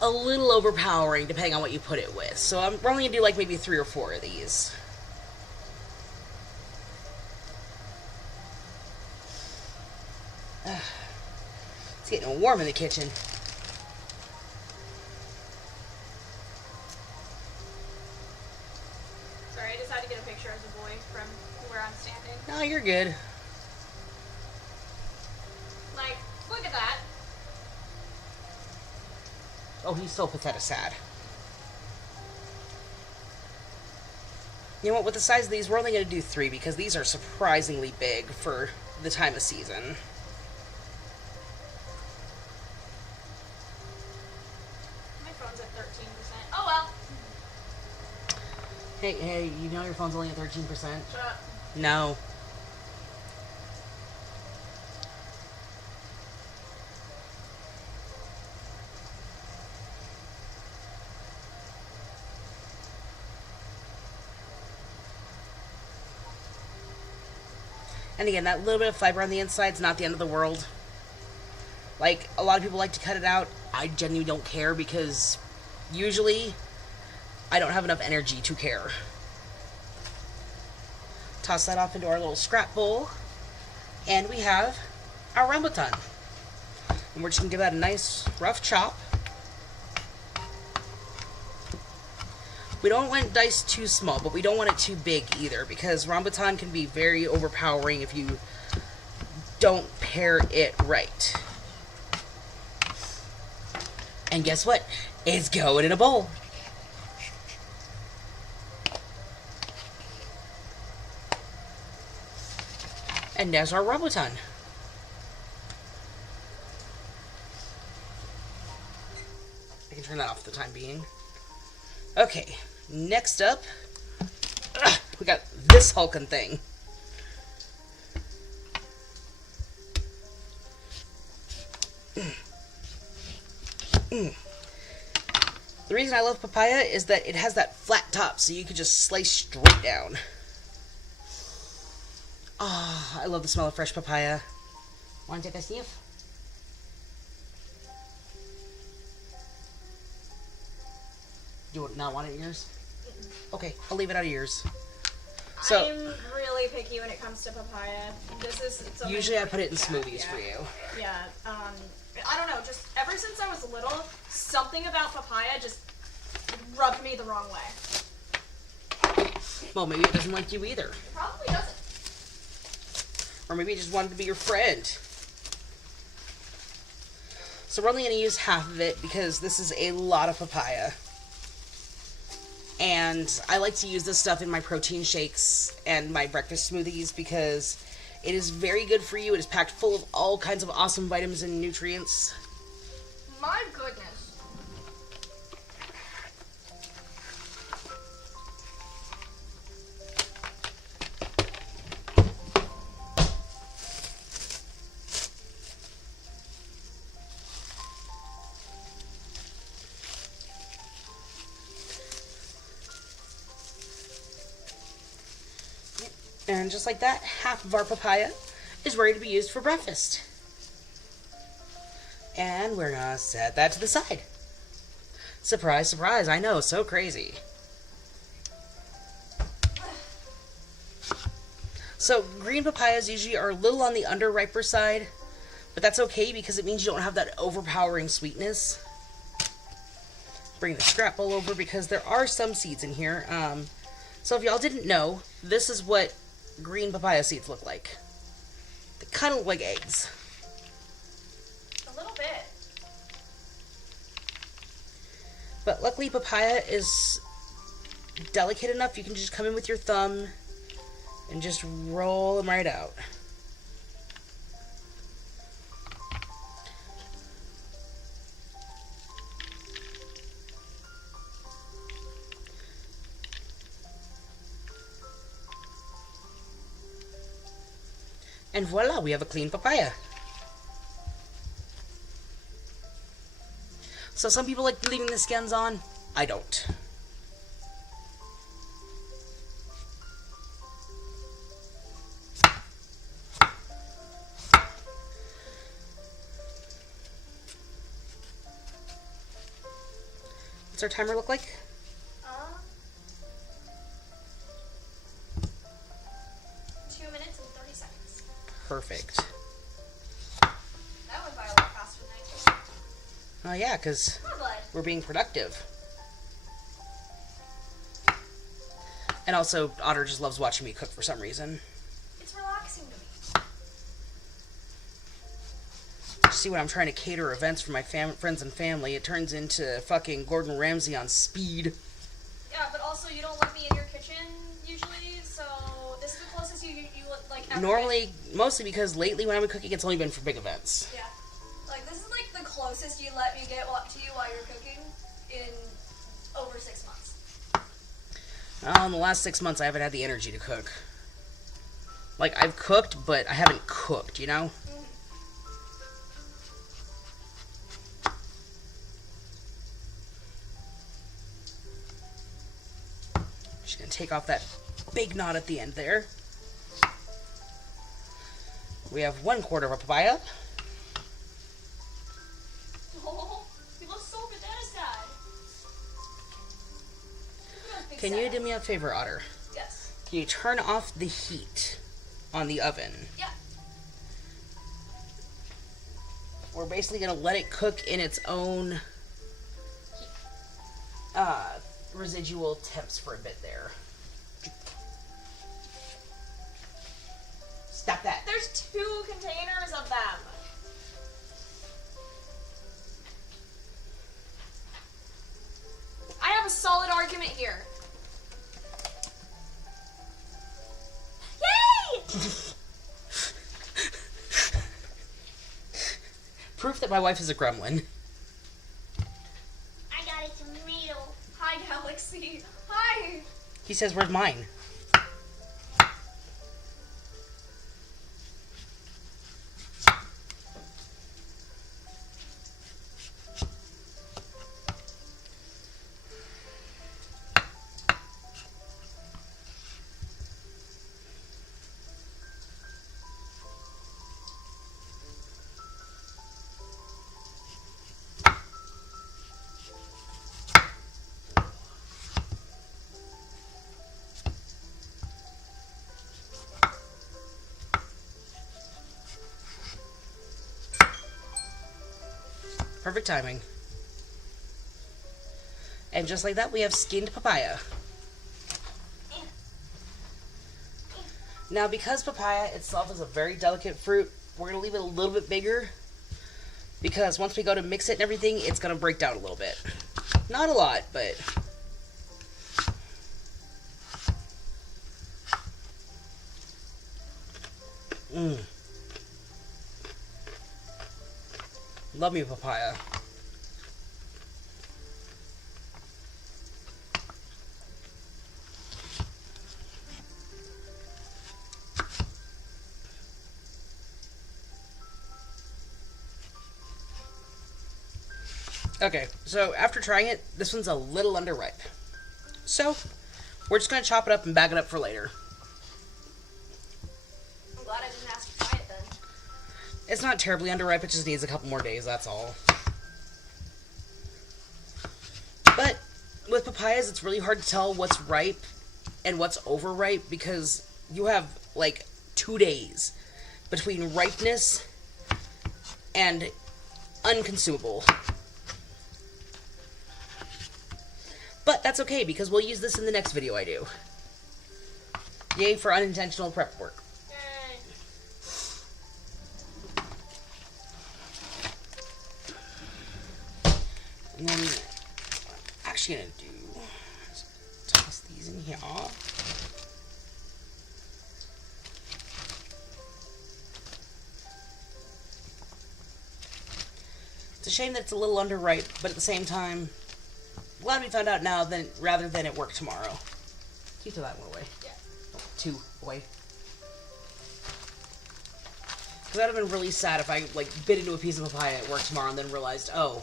a little overpowering depending on what you put it with. So we're only going to do like maybe 3 or 4 of these. It's getting warm in the kitchen. Sorry, I decided to get a picture of the boy from where I'm standing. No, you're good. Like, look at that. Oh, he's so pathetic sad. You know what, with the size of these, we're only going to do 3 because these are surprisingly big for the time of season. My phone's at 13%. Oh well. Hey, you know your phone's only at 13%? Shut up. No. And again, that little bit of fiber on the inside is not the end of the world. Like, a lot of people like to cut it out. I genuinely don't care because usually I don't have enough energy to care. Toss that off into our little scrap bowl. And we have our rambutan. And we're just going to give that a nice rough chop. We don't want it diced too small, but we don't want it too big either, because rambutan can be very overpowering if you don't pair it right. And guess what? It's going in a bowl. And there's our rambutan. I can turn that off for the time being. Okay, next up, we got this hulking thing. The reason I love papaya is that it has that flat top, so you can just slice straight down. Ah, I love the smell of fresh papaya. Want to take a sniff? You would not want it in yours? Okay, I'll leave it out of yours. So, I'm really picky when it comes to papaya. This is something usually I put it in yeah, smoothies yeah. for you. Yeah, I don't know, just ever since I was little, something about papaya just rubbed me the wrong way. Well, maybe it doesn't like you either. It probably doesn't. Or maybe it just wanted to be your friend. So we're only going to use half of it because this is a lot of papaya. And I like to use this stuff in my protein shakes and my breakfast smoothies because it is very good for you. It is packed full of all kinds of awesome vitamins and nutrients. My goodness. And just like that, half of our papaya is ready to be used for breakfast. And we're gonna set that to the side. Surprise, surprise, I know, so crazy. So green papayas usually are a little on the underriper side, but that's okay because it means you don't have that overpowering sweetness. Bring the scrap bowl over because there are some seeds in here. So if y'all didn't know, this is what green papaya seeds look like. They kind of look like eggs. A little bit. But luckily papaya is delicate enough you can just come in with your thumb and just roll them right out. And voila, we have a clean papaya. So some people like leaving the skins on. I don't. What's our timer look like? 2 minutes and 30 seconds. Perfect. That went by a lot faster than I expected. Oh yeah, because Come on, bud. we're being productive. And also, Otter just loves watching me cook for some reason. It's relaxing to me. See, when I'm trying to cater events for my friends and family, it turns into fucking Gordon Ramsay on speed. Yeah, but also you don't let me in your kitchen usually, so this is the closest you like ever. Normally, mostly because lately when I've been cooking, it's only been for big events. Yeah. Like this is like the closest you let me get to you while you're cooking in over 6 months. Well, in the last 6 months, I haven't had the energy to cook. Like, I've cooked, but I haven't cooked, you know? Just gonna take off that big knot at the end there. We have 1/4 of a papaya. Oh, you look so banana sad. Can you do me a favor, Otter? Yes. Can you turn off the heat on the oven? Yeah. We're basically gonna let it cook in its own residual temps for a bit there. Stop that. There's 2 containers of them. I have a solid argument here. Yay! Proof that my wife is a gremlin. I got a tomato. Hi, Galaxy. Hi. He says, "Where's mine?" Perfect timing. And just like that, we have skinned papaya. Now, because papaya itself is a very delicate fruit, we're going to leave it a little bit bigger. Because once we go to mix it and everything, it's going to break down a little bit. Not a lot, but... Love me papaya. Okay, so after trying it, this one's a little underripe. So, we're just going to chop it up and bag it up for later. I'm glad I didn't ask to try it then. It's not terribly underripe, it just needs a couple more days, that's all. But with papayas, it's really hard to tell what's ripe and what's overripe because you have, like, 2 days between ripeness and unconsumable. But that's okay, because we'll use this in the next video I do. Yay for unintentional prep work. Yay. And then, what I'm actually gonna do is toss these in here. It's a shame that it's a little underripe, but at the same time, glad we found out now rather than it work tomorrow. Can you throw that one away? Yeah. Oh, 2 away. Because that would have been really sad if I like bit into a piece of papaya at work tomorrow and then realized, oh,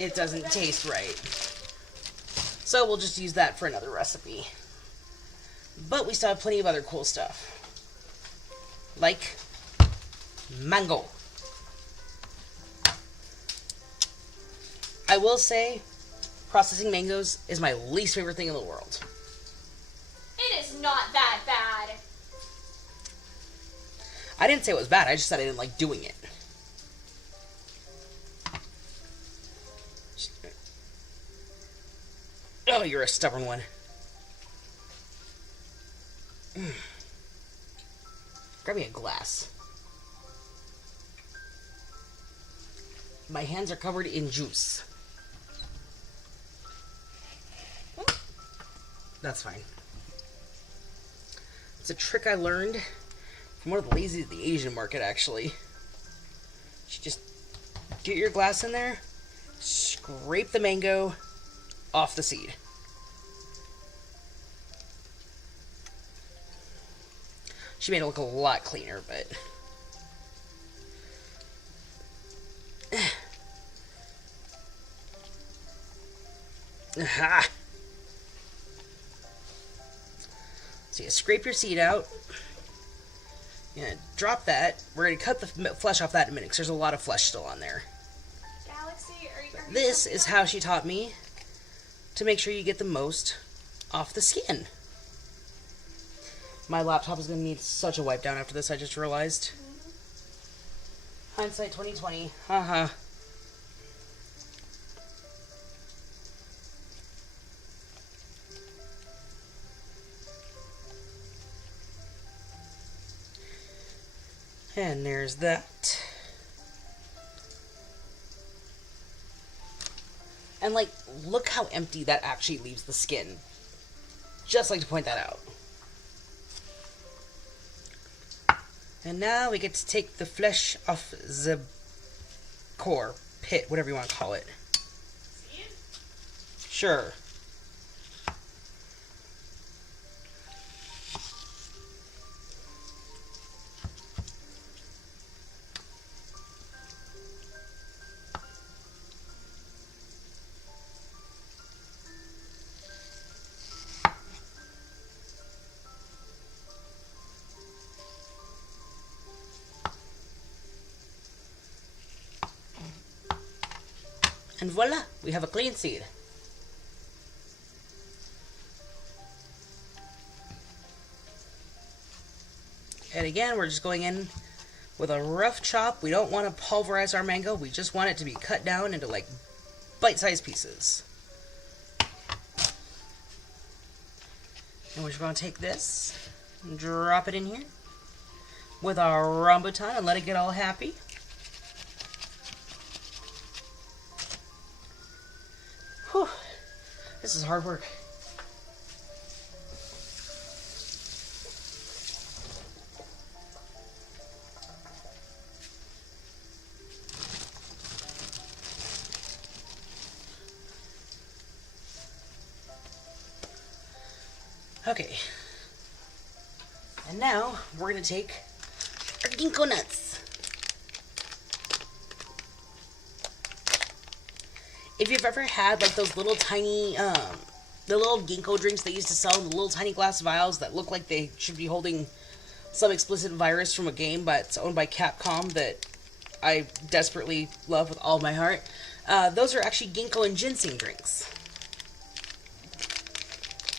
it doesn't taste right. So we'll just use that for another recipe. But we still have plenty of other cool stuff. Like mango. I will say, processing mangoes is my least favorite thing in the world. It is not that bad. I didn't say it was bad, I just said I didn't like doing it. Oh, you're a stubborn one. Grab me a glass. My hands are covered in juice. That's fine. It's a trick I learned from one of the ladies at the Asian market, actually. You just get your glass in there, scrape the mango off the seed. She made it look a lot cleaner, but... Aha! So you scrape your seed out. You're gonna drop that. We're gonna cut the flesh off that in a minute because there's a lot of flesh still on there. Galaxy, are you This is how she taught me to make sure you get the most off the skin. My laptop is gonna need such a wipe down after this, I just realized. Hindsight 2020. Haha. And there's that. And like, look how empty that actually leaves the skin. Just like to point that out. And now we get to take the flesh off the core, pit, whatever you want to call it. See it? Sure. And voila, we have a clean seed. And again, we're just going in with a rough chop. We don't want to pulverize our mango. We just want it to be cut down into like bite-sized pieces. And we're just going to take this and drop it in here with our rambutan and let it get all happy. Whew. This is hard work. Okay. And now we're going to take our ginkgo nuts. If you've ever had like those little tiny, the little ginkgo drinks they used to sell in the little tiny glass vials that look like they should be holding some explicit virus from a game, but it's owned by Capcom that I desperately love with all my heart. Those are actually ginkgo and ginseng drinks.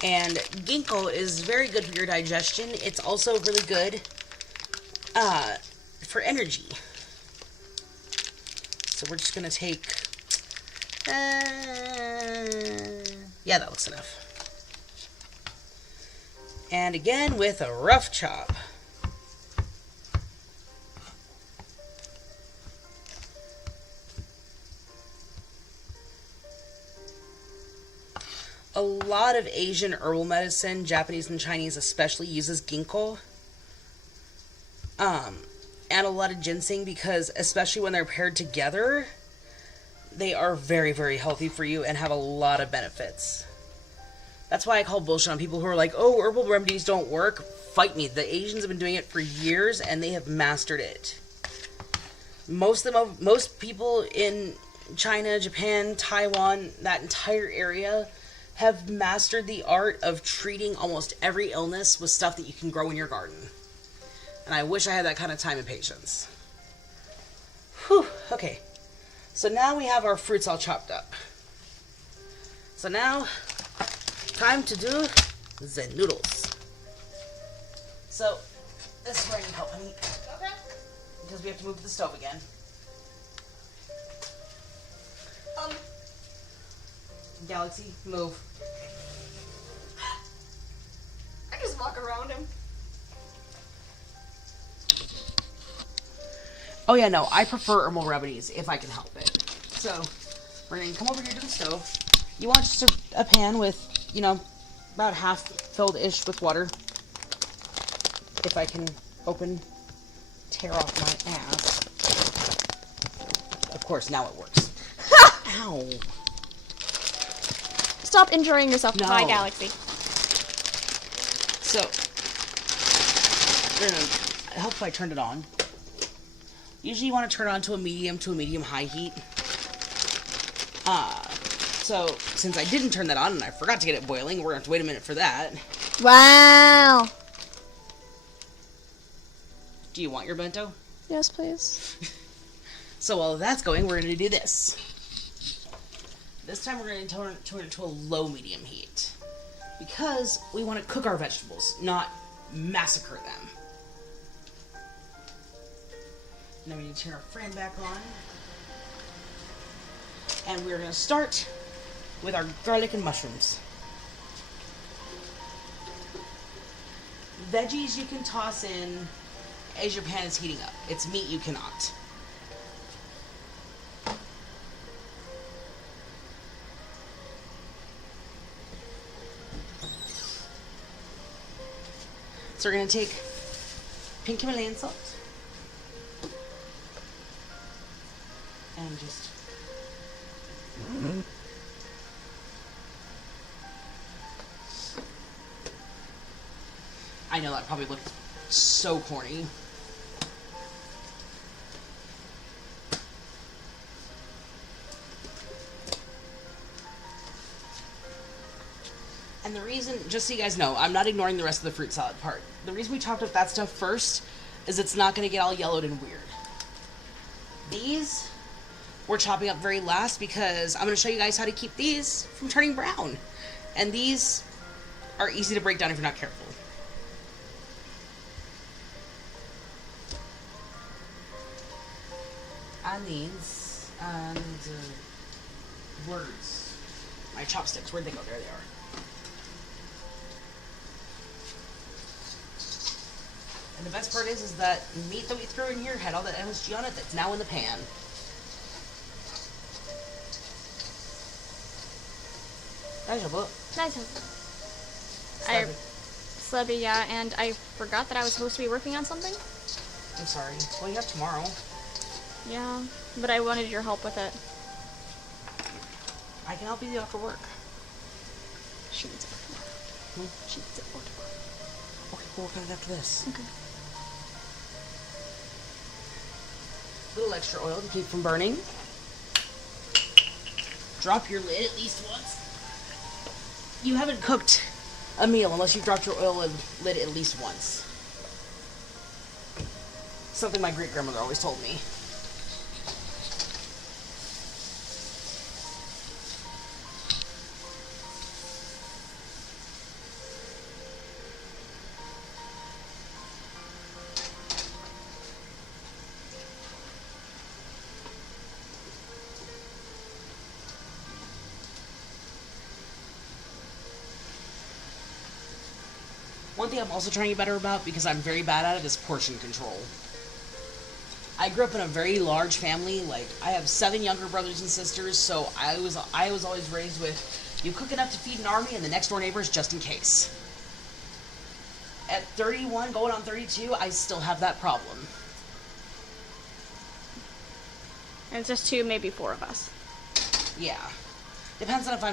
And ginkgo is very good for your digestion. It's also really good for energy. So we're just gonna take, yeah, that looks enough. And again with a rough chop. A lot of Asian herbal medicine, Japanese and Chinese especially, uses ginkgo. And a lot of ginseng, because especially when they're paired together, they are very, very healthy for you and have a lot of benefits. That's why I call bullshit on people who are like, oh, herbal remedies don't work. Fight me. The Asians have been doing it for years and they have mastered it. Most people in China, Japan, Taiwan, that entire area have mastered the art of treating almost every illness with stuff that you can grow in your garden. And I wish I had that kind of time and patience. Whew, okay. So now we have our fruits all chopped up. So now, time to do the noodles. So, this is where I need help, honey. Okay. Because we have to move to the stove again. Galaxy, move. I just walk around him. Oh yeah, no, I prefer herbal remedies if I can help it. So, we're going to come over here to the stove. You want just a pan with, you know, about half filled-ish with water. If I can tear off my ass. Of course, now it works. Ow. Stop injuring yourself. No. Bye, Galaxy. So, I hope I turned it on. Usually you want to turn it on to a medium high heat. So since I didn't turn that on and I forgot to get it boiling, we're going to have to wait a minute for that. Wow. Do you want your bento? Yes, please. So while that's going, we're going to do this. This time we're going to turn it to a low medium heat. Because we want to cook our vegetables, not massacre them. Now we need to turn our fan back on. And we're going to start with our garlic and mushrooms. Veggies you can toss in as your pan is heating up. It's meat you cannot. So we're going to take pink Himalayan salt. And just... I know that probably looked so corny. And the reason, just so you guys know, I'm not ignoring the rest of the fruit salad part. The reason we chopped up that stuff first is it's not going to get all yellowed and weird. These we're chopping up very last because I'm going to show you guys how to keep these from turning brown. And these are easy to break down if you're not careful. Onions and words. My chopsticks, where'd they go? There they are. And the best part is that meat that we threw in here had all that MSG on it that's now in the pan. Slubby, yeah, and I forgot that I was supposed to be working on something. I'm sorry. Well, you have tomorrow. Yeah, but I wanted your help with it. I can help you after work. She needs it for tomorrow. She needs it for tomorrow. Okay, we'll work on it after this. Okay. A little extra oil to keep from burning. Drop your lid at least once. You haven't cooked a meal unless you've dropped your oil lid at least once. Something my great-grandmother always told me. one thing I'm also trying to get better about, because I'm very bad at it, is portion control. I grew up in a very large family. Like, I have 7 younger brothers and sisters, so I was always raised with, you cook enough to feed an army and the next door neighbors just in case. At 31, going on 32, I still have that problem. And it's just 2, maybe 4 of us. Yeah. Depends on if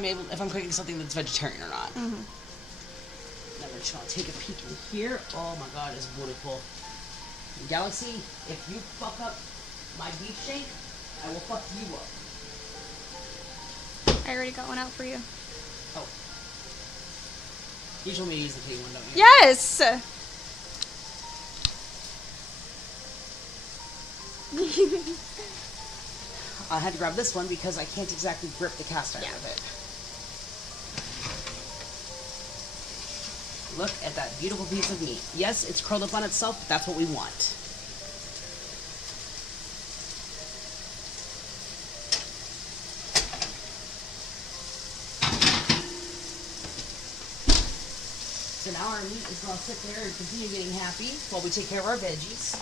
I'm cooking something that's vegetarian or not. Mm-hmm. Now we're just gonna take a peek in here. Oh my god, it's beautiful. Galaxy, if you fuck up my beef shake, I will fuck you up. I already got one out for you. Oh. You told me to use the big one, don't you? Yes! I had to grab this one because I can't exactly grip the cast iron of it. Look at that beautiful piece of meat. Yes, it's curled up on itself, but that's what we want. So now our meat is going to sit there and continue getting happy while we take care of our veggies.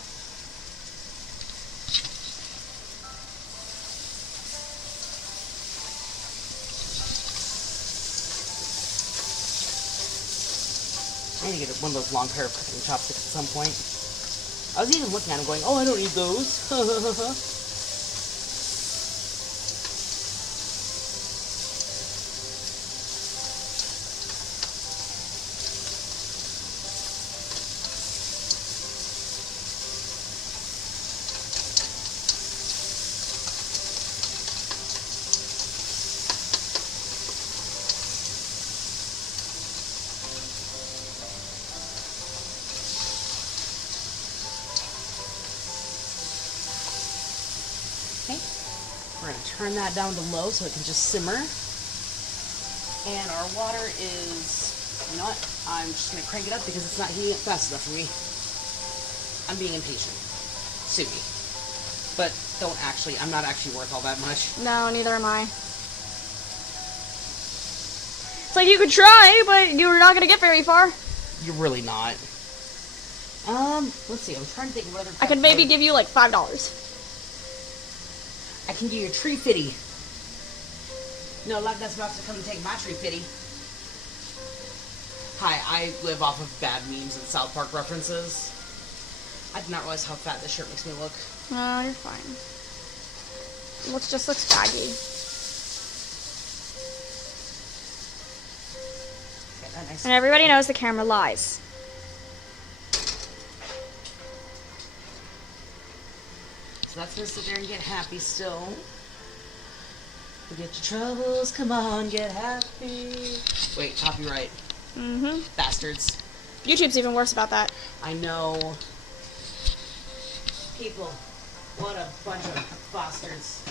I need to get one of those long pair of cooking chopsticks at some point. I was even looking at them going, oh, I don't need those. Okay, we're going to turn that down to low so it can just simmer. And our water is, you know what, I'm just going to crank it up because it's not heating up fast enough for me. I'm being impatient. Sue me. But don't actually, I'm not actually worth all that much. No, neither am I. It's like you could try, but you're not gonna get very far. You're really not. Let's see, I'm trying to think of what other... I could maybe give you like $5. I can give you a tree fitty. No, like that's about to come and take my tree fitty. Hi, I live off of bad memes and South Park references. I did not realize how fat this shirt makes me look. No, you're fine. It just looks baggy. Okay, that nice. And everybody knows the camera lies. So that's gonna sit there and get happy still. Forget your troubles, come on, get happy. Wait, copyright. Mm-hmm. Bastards. YouTube's even worse about that. I know. People, what a bunch of bastards.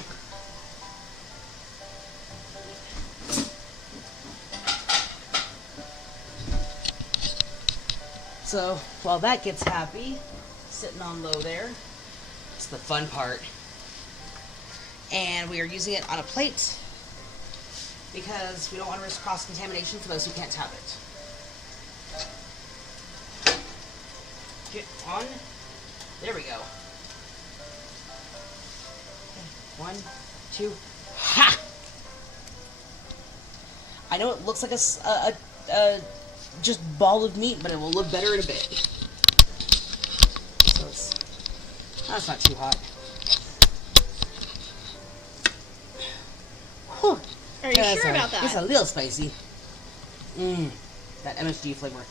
So, while that gets happy, sitting on low there, it's the fun part. And we are using it on a plate because we don't want to risk cross-contamination for those who can't have it. Get on. There we go. Okay, 1, 2, ha! I know it looks like a just ball of meat, but it will look better in a bit. So that's not too hot. Whew. Are you That's sure about that? It's a little spicy. That MSG flavor.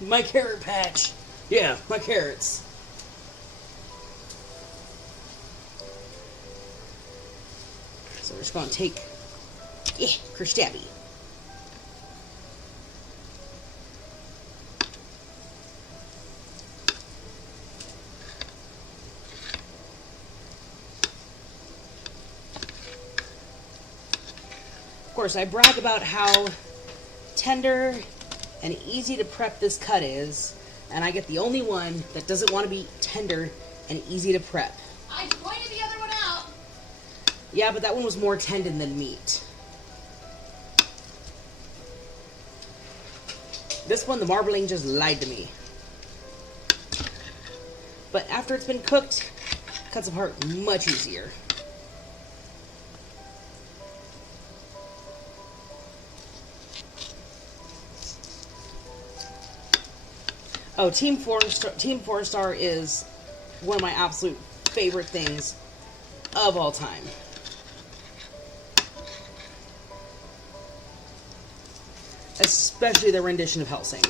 My carrot patch. Yeah, my carrots. So we're just going to take, Kristabby. Of course, I brag about how tender and easy to prep this cut is, and I get the only one that doesn't want to be tender and easy to prep. I pointed the other one out. Yeah, but that one was more tendon than meat. This one, the marbling just lied to me. But after it's been cooked, it cuts apart much easier. Oh, Team 4-Star is one of my absolute favorite things of all time. Especially their rendition of Helsing.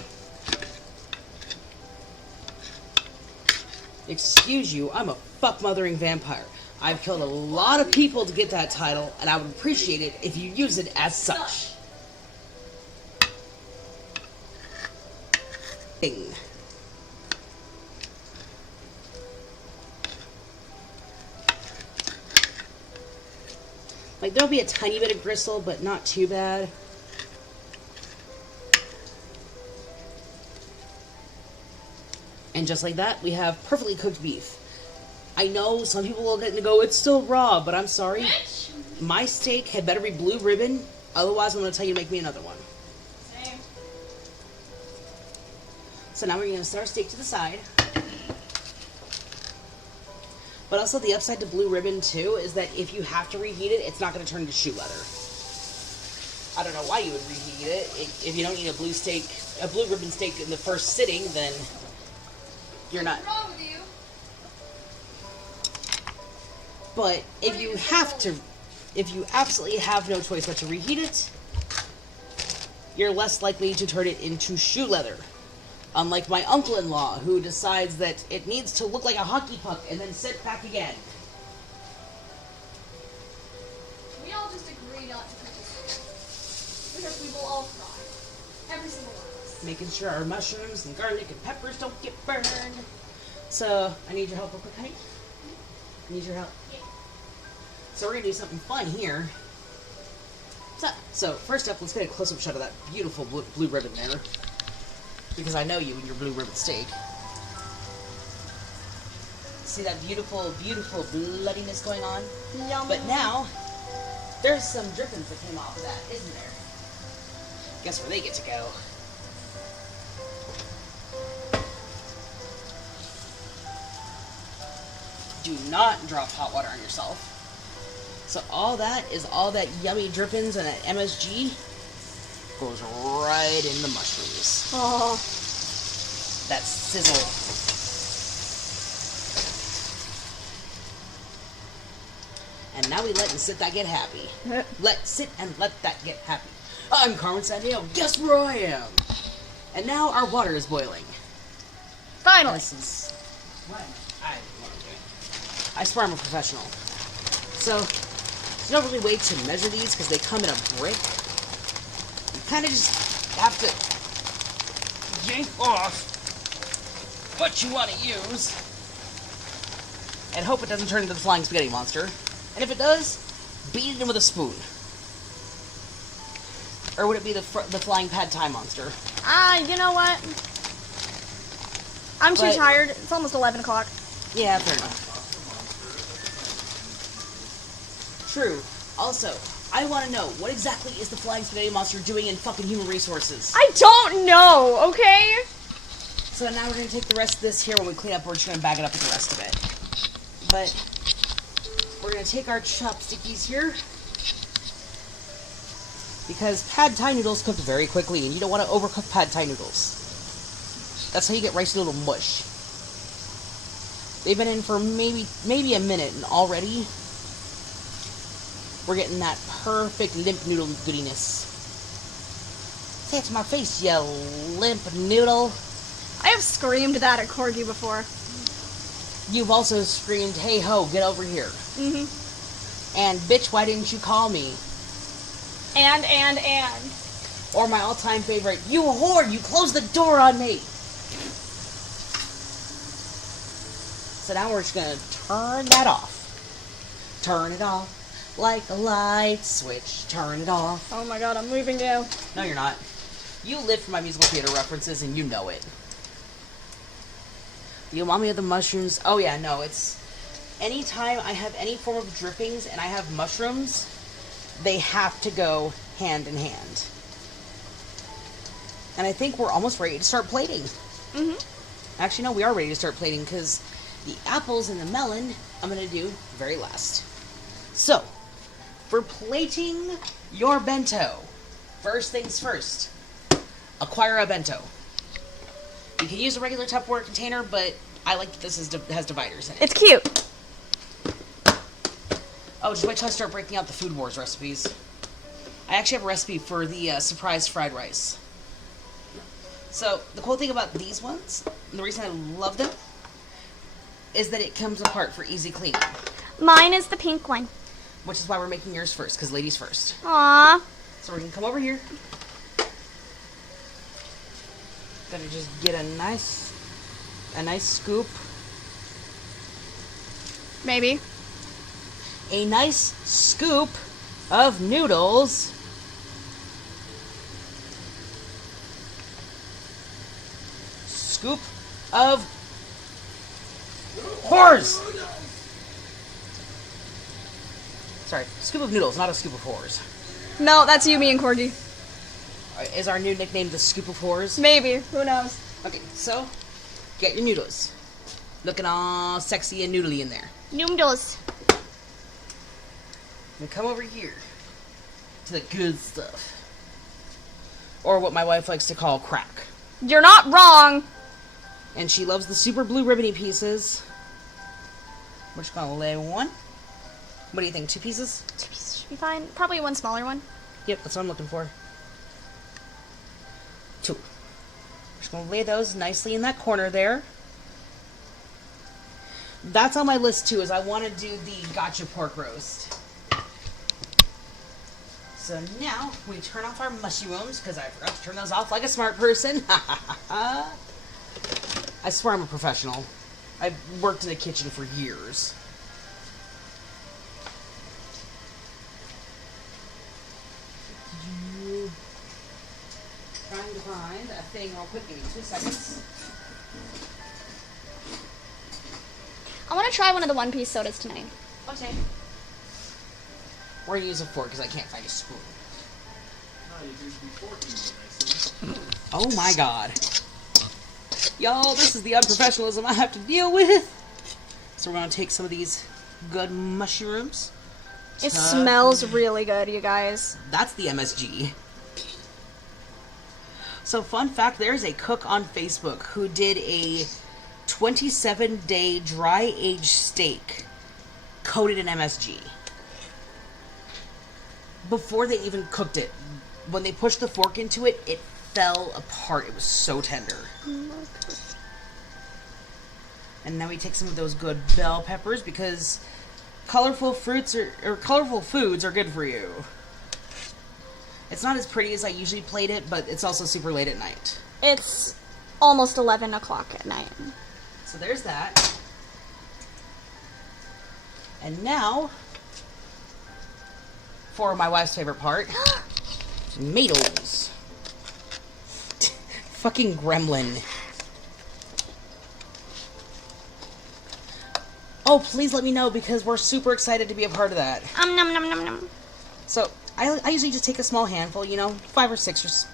Excuse you, I'm a fuck-mothering vampire. I've killed a lot of people to get that title, and I would appreciate it if you use it as such. Ding. Like, there'll be a tiny bit of gristle, but not too bad. And just like that, we have perfectly cooked beef. I know some people will get to go, it's still raw, but I'm sorry. My steak had better be blue ribbon, otherwise I'm going to tell you to make me another one. Same. So now we're going to set our steak to the side. But also the upside to blue ribbon too is that if you have to reheat it, it's not going to turn into shoe leather. I don't know why you would reheat it. If you don't eat a blue ribbon steak in the first sitting, then you're not. What's wrong with you? But if you have to, if you absolutely have no choice but to reheat it, you're less likely to turn it into shoe leather. Unlike my uncle-in-law, who decides that it needs to look like a hockey puck and then sit back again. We all just agree not to cook this because we will all cry. Every single one of us. Making sure our mushrooms and garlic and peppers don't get burned. So, I need your help real quick, honey. I need your help. Yeah. So we're going to do something fun here. So, first up, let's get a close-up shot of that beautiful blue ribbon there. Because I know you and your blue ribbon steak. See that beautiful, beautiful bloodiness going on? Yum. But now, there's some drippings that came off of that, isn't there? Guess where they get to go? Do not drop hot water on yourself. So all that is all that yummy drippings and that MSG goes right in the mushrooms. Oh, That sizzle. And now we let and sit that get happy. Sit and let that get happy. I'm Carmen Sandiego. Guess where I am? And now our water is boiling. finally. This is what I'm doing. I swear I'm a professional. So there's no really way to measure these because they come in a brick. You kind of just have to yank off what you want to use and hope it doesn't turn into the flying spaghetti monster. And if it does, beat it in with a spoon. Or would it be the flying pad thai monster? You know what? I'm too But- tired. It's almost 11 o'clock. Yeah, fair enough. True. Also, I want to know, what exactly is the flying spaghetti monster doing in fucking human resources? I don't know, okay? So now we're going to take the rest of this here when we clean up, we're just going to bag it up with the rest of it. But we're going to take our chopstickies here. Because pad thai noodles cook very quickly, and you don't want to overcook pad thai noodles. That's how you get rice noodle mush. They've been in for maybe a minute, and already we're getting that perfect limp noodle goodiness. Say it to my face, you limp noodle. I have screamed that at Corgi before. You've also screamed, hey ho, get over here. Mm-hmm. And bitch, why didn't you call me? And. Or my all-time favorite, you whore, you closed the door on me. So now we're just gonna turn that off. Turn it off like a light switch. Turn it off. Oh my god, I'm leaving you. No, you're not. You live for my musical theater references and you know it. The umami of the mushrooms. Oh yeah, no, it's anytime I have any form of drippings and I have mushrooms, they have to go hand in hand. And I think we're almost ready to start plating. Actually, no, we are ready to start plating because the apples and the melon I'm going to do very last. So, for plating your bento, first things first, acquire a bento. You can use a regular Tupperware container, but I like that this has dividers in it. It's cute. Oh, just wait till I start breaking out the Food Wars recipes. I actually have a recipe for the surprise fried rice. So, the cool thing about these ones, and the reason I love them, is that it comes apart for easy cleaning. Mine is the pink one. Which is why we're making yours first, because ladies first. Aww. So we're going to come over here. Gonna just get a nice scoop. Maybe. A nice scoop of noodles. Scoop of whores. Sorry, scoop of noodles, not a scoop of whores. No, that's you, me, and Corgi. Is our new nickname the Scoop of Whores? Maybe. Who knows? Okay, so get your noodles. Looking all sexy and noodly in there. Noodles. And come over here to the good stuff. Or what my wife likes to call crack. You're not wrong. And she loves the super blue ribbony pieces. We're just gonna lay one. What do you think, 2 pieces? 2 pieces should be fine. Probably one smaller one. Yep, that's what I'm looking for. 2. Just gonna lay those nicely in that corner there. That's on my list too, is I want to do the gotcha pork roast. So now we turn off our mushrooms, because I forgot to turn those off like a smart person. I swear I'm a professional. I've worked in the kitchen for years. Trying to find a thing real quick. Give me 2 seconds. I want to try one of the one-piece sodas tonight. Okay. We're gonna use a fork because I can't find a spoon. No, you just be forking it, I see. Oh my god. Y'all, this is the unprofessionalism I have to deal with. So we're gonna take some of these good mushrooms. It smells really good, you guys. That's the MSG. So fun fact, there's a cook on Facebook who did a 27-day dry-aged steak coated in MSG. Before they even cooked it, when they pushed the fork into it, it fell apart. It was so tender. And now we take some of those good bell peppers because colorful fruits or colorful foods are good for you. It's not as pretty as I usually plate it, but it's also super late at night. It's almost 11 o'clock at night. So there's that. And now, for my wife's favorite part, tomatoes. Fucking gremlin. Oh, please let me know because we're super excited to be a part of that. Nom nom nom nom. So, I usually just take a small handful, you know, 5 or 6 or so.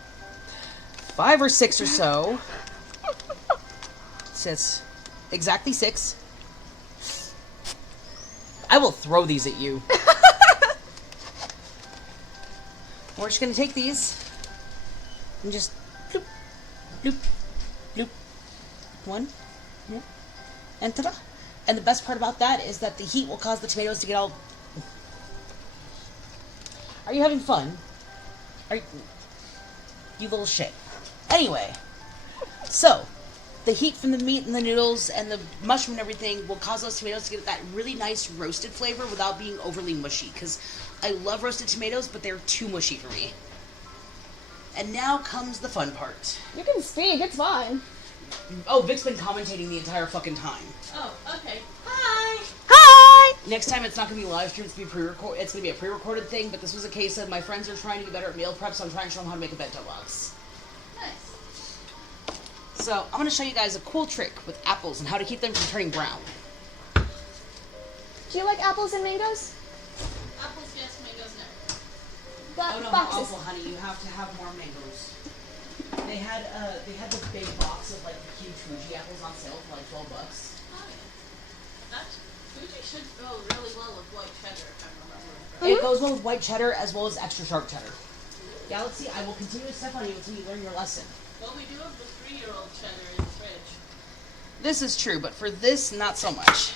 So it's exactly 6. I will throw these at you. We're just gonna take these and just bloop, bloop, bloop. 1, and ta-da. And the best part about that is that the heat will cause the tomatoes to get all... Are you having fun? Are you little shit. Anyway, so the heat from the meat and the noodles and the mushroom and everything will cause those tomatoes to get that really nice roasted flavor without being overly mushy. Because I love roasted tomatoes, but they're too mushy for me. And now comes the fun part. You can speak, it's fine. Oh, Vic's been commentating the entire fucking time. Oh, okay. Hi! Hi! Next time it's not going to be live stream, it's going to be a pre-recorded thing, but this was a case of my friends are trying to get better at meal prep, so I'm trying to show them how to make a bento box. Nice. So, I'm going to show you guys a cool trick with apples and how to keep them from turning brown. Do you like apples and mangoes? Apples, yes, mangoes, no. But Oh no, boxes. awful, honey. You have to have more mangoes. They had the big box of like the huge Fuji apples on sale for like $12. Oh, yeah. That Fuji should go really well with white cheddar, if I remember correctly. It goes well with white cheddar as well as extra sharp cheddar. Galaxy, I will continue to step on you until you learn your lesson. Well, we do have the 3-year-old cheddar in the fridge. This is true, but for this, not so much.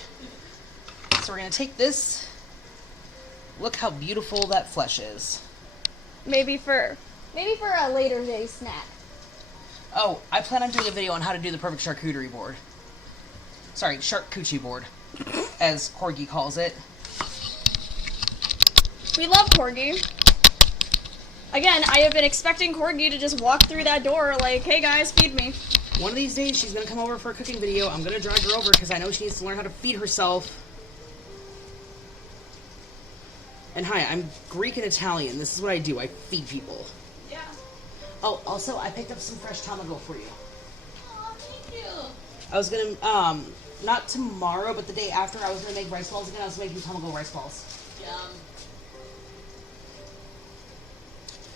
So we're gonna take this. Look how beautiful that flesh is. Maybe for a later day snack. Oh, I plan on doing a video on how to do the perfect charcuterie board. Sorry, charcuterie board, as Corgi calls it. We love Corgi. Again, I have been expecting Corgi to just walk through that door like, hey guys, feed me. One of these days, she's gonna come over for a cooking video. I'm gonna drag her over because I know she needs to learn how to feed herself. And hi, I'm Greek and Italian. This is what I do. I feed people. Yeah. Oh, also, I picked up some fresh tamago for you. Aw, thank you. I was gonna, not tomorrow, but the day after, I was gonna make rice balls again. I was making tamago rice balls. Yum.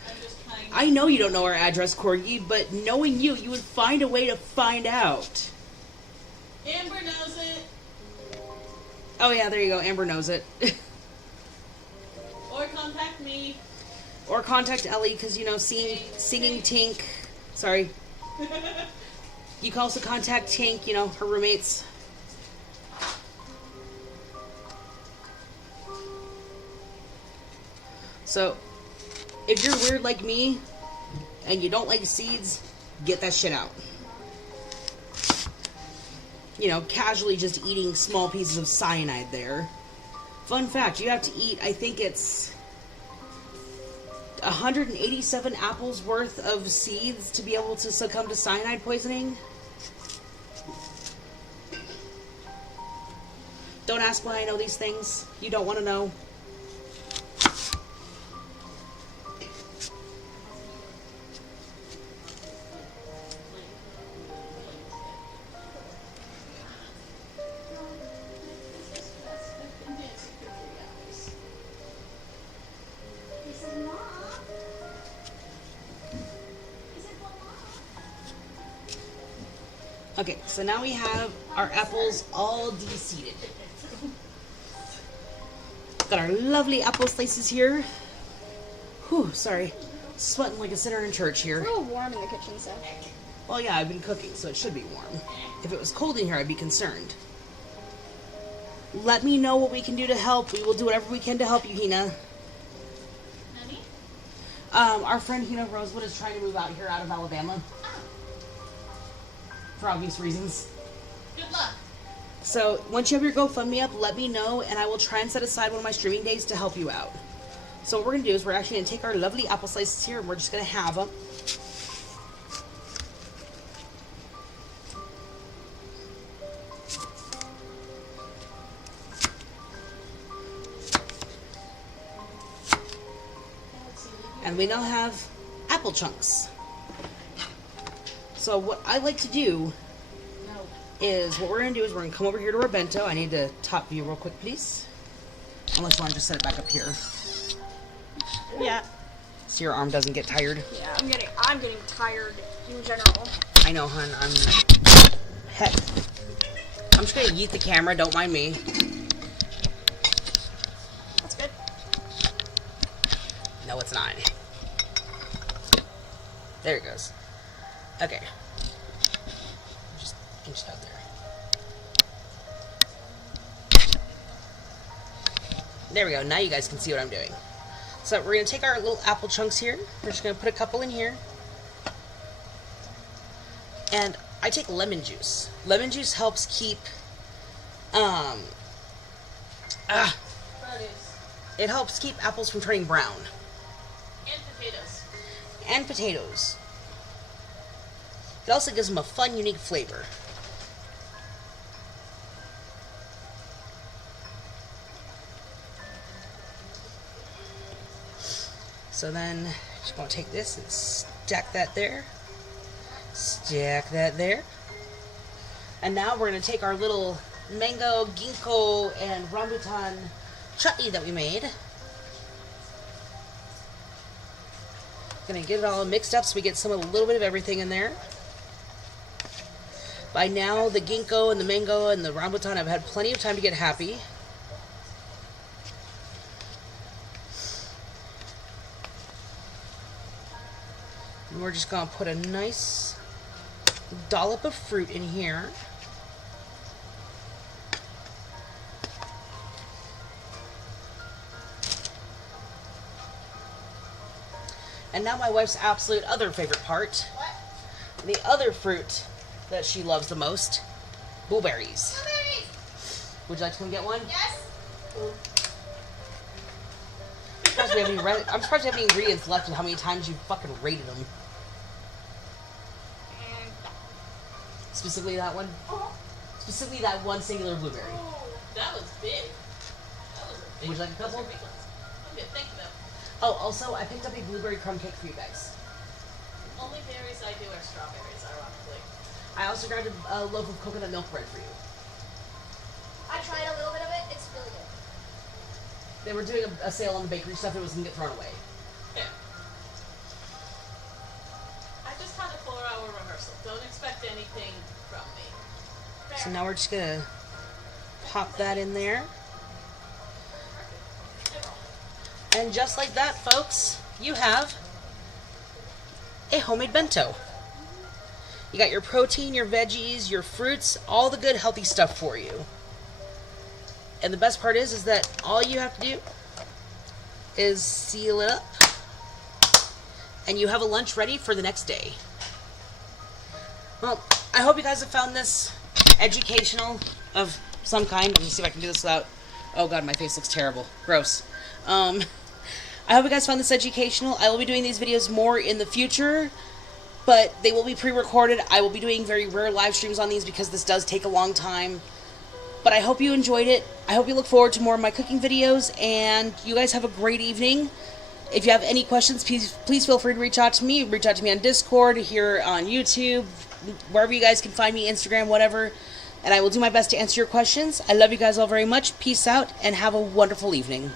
I'm just trying. I know you don't know our address, Corgi, but knowing you, you would find a way to find out. Amber knows it. Oh yeah, there you go. Amber knows it. Or contact me. Or contact Ellie, because, you know, singing Tink. Sorry. You can also contact Tink, you know, her roommates. So, if you're weird like me, and you don't like seeds, get that shit out. You know, casually just eating small pieces of cyanide there. Fun fact, you have to eat, I think it's 187 apples worth of seeds to be able to succumb to cyanide poisoning. Don't ask why I know these things. You don't want to know. Okay, so now we have our apples all de-seeded. Got our lovely apple slices here. Whew, sorry. Sweating like a sinner in church here. It's a little warm in the kitchen, so. Well, yeah, I've been cooking, so it should be warm. If it was cold in here, I'd be concerned. Let me know what we can do to help. We will do whatever we can to help you, Hina. Nani? Our friend Hina Rosewood is trying to move out here out of Alabama. For obvious reasons. Good luck. So, once you have your GoFundMe up, let me know, and I will try and set aside one of my streaming days to help you out. So what we're going to do is we're actually going to take our lovely apple slices here, and we're just going to have them. And we now have apple chunks. So what I like to do is, what we're going to do is we're going to come over here to our bento. I need to top view real quick, please. Unless you want to just set it back up here. Yeah. So your arm doesn't get tired. Yeah, I'm getting tired in general. I know, hun. Heck. I'm just going to yeet the camera. Don't mind me. That's good. No, it's not. There it goes. Okay. Just inch it out there. There we go. Now you guys can see what I'm doing. So we're going to take our little apple chunks here. We're just going to put a couple in here. And I take lemon juice. Lemon juice helps keep, it helps keep apples from turning brown. And potatoes. And potatoes. It also gives them a fun, unique flavor. So then, just going to take this and stack that there. Stack that there. And now we're going to take our little mango, ginkgo, and rambutan chutney that we made. Gonna get it all mixed up so we get a little bit of everything in there. By now, the ginkgo and the mango and the rambutan have had plenty of time to get happy. And we're just gonna put a nice dollop of fruit in here. And now my wife's absolute other favorite part. What? The other fruit that she loves the most. Blueberries. Blueberries! Would you like to come get one? Yes? I'm surprised we have any ingredients left and how many times you fucking rated them. Specifically that one? Specifically that one singular blueberry. That was big. Would you like a couple? I'm good, thank you though. Oh, also, I picked up a blueberry crumb cake for you guys. Only berries I do are strawberries, ironically. I also grabbed a loaf of coconut milk bread for you. I tried a little bit of it. It's really good. They were doing a sale on the bakery stuff that was going to get thrown away. Yeah. I just had a 4-hour rehearsal. Don't expect anything from me. So now we're just going to pop that in there. And just like that, folks, you have a homemade bento. You got your protein, your veggies, your fruits, all the good healthy stuff for you. And the best part is that all you have to do is seal it up and you have a lunch ready for the next day. Well, I hope you guys have found this educational of some kind. Let me see if I can do this without... Oh god, my face looks terrible. Gross. I hope you guys found this educational. I will be doing these videos more in the future, but they will be pre-recorded. I will be doing very rare live streams on these because this does take a long time. But I hope you enjoyed it. I hope you look forward to more of my cooking videos, and you guys have a great evening. If you have any questions, please feel free to reach out to me. Reach out to me on Discord, here on YouTube, wherever you guys can find me, Instagram, whatever. And I will do my best to answer your questions. I love you guys all very much. Peace out, and have a wonderful evening.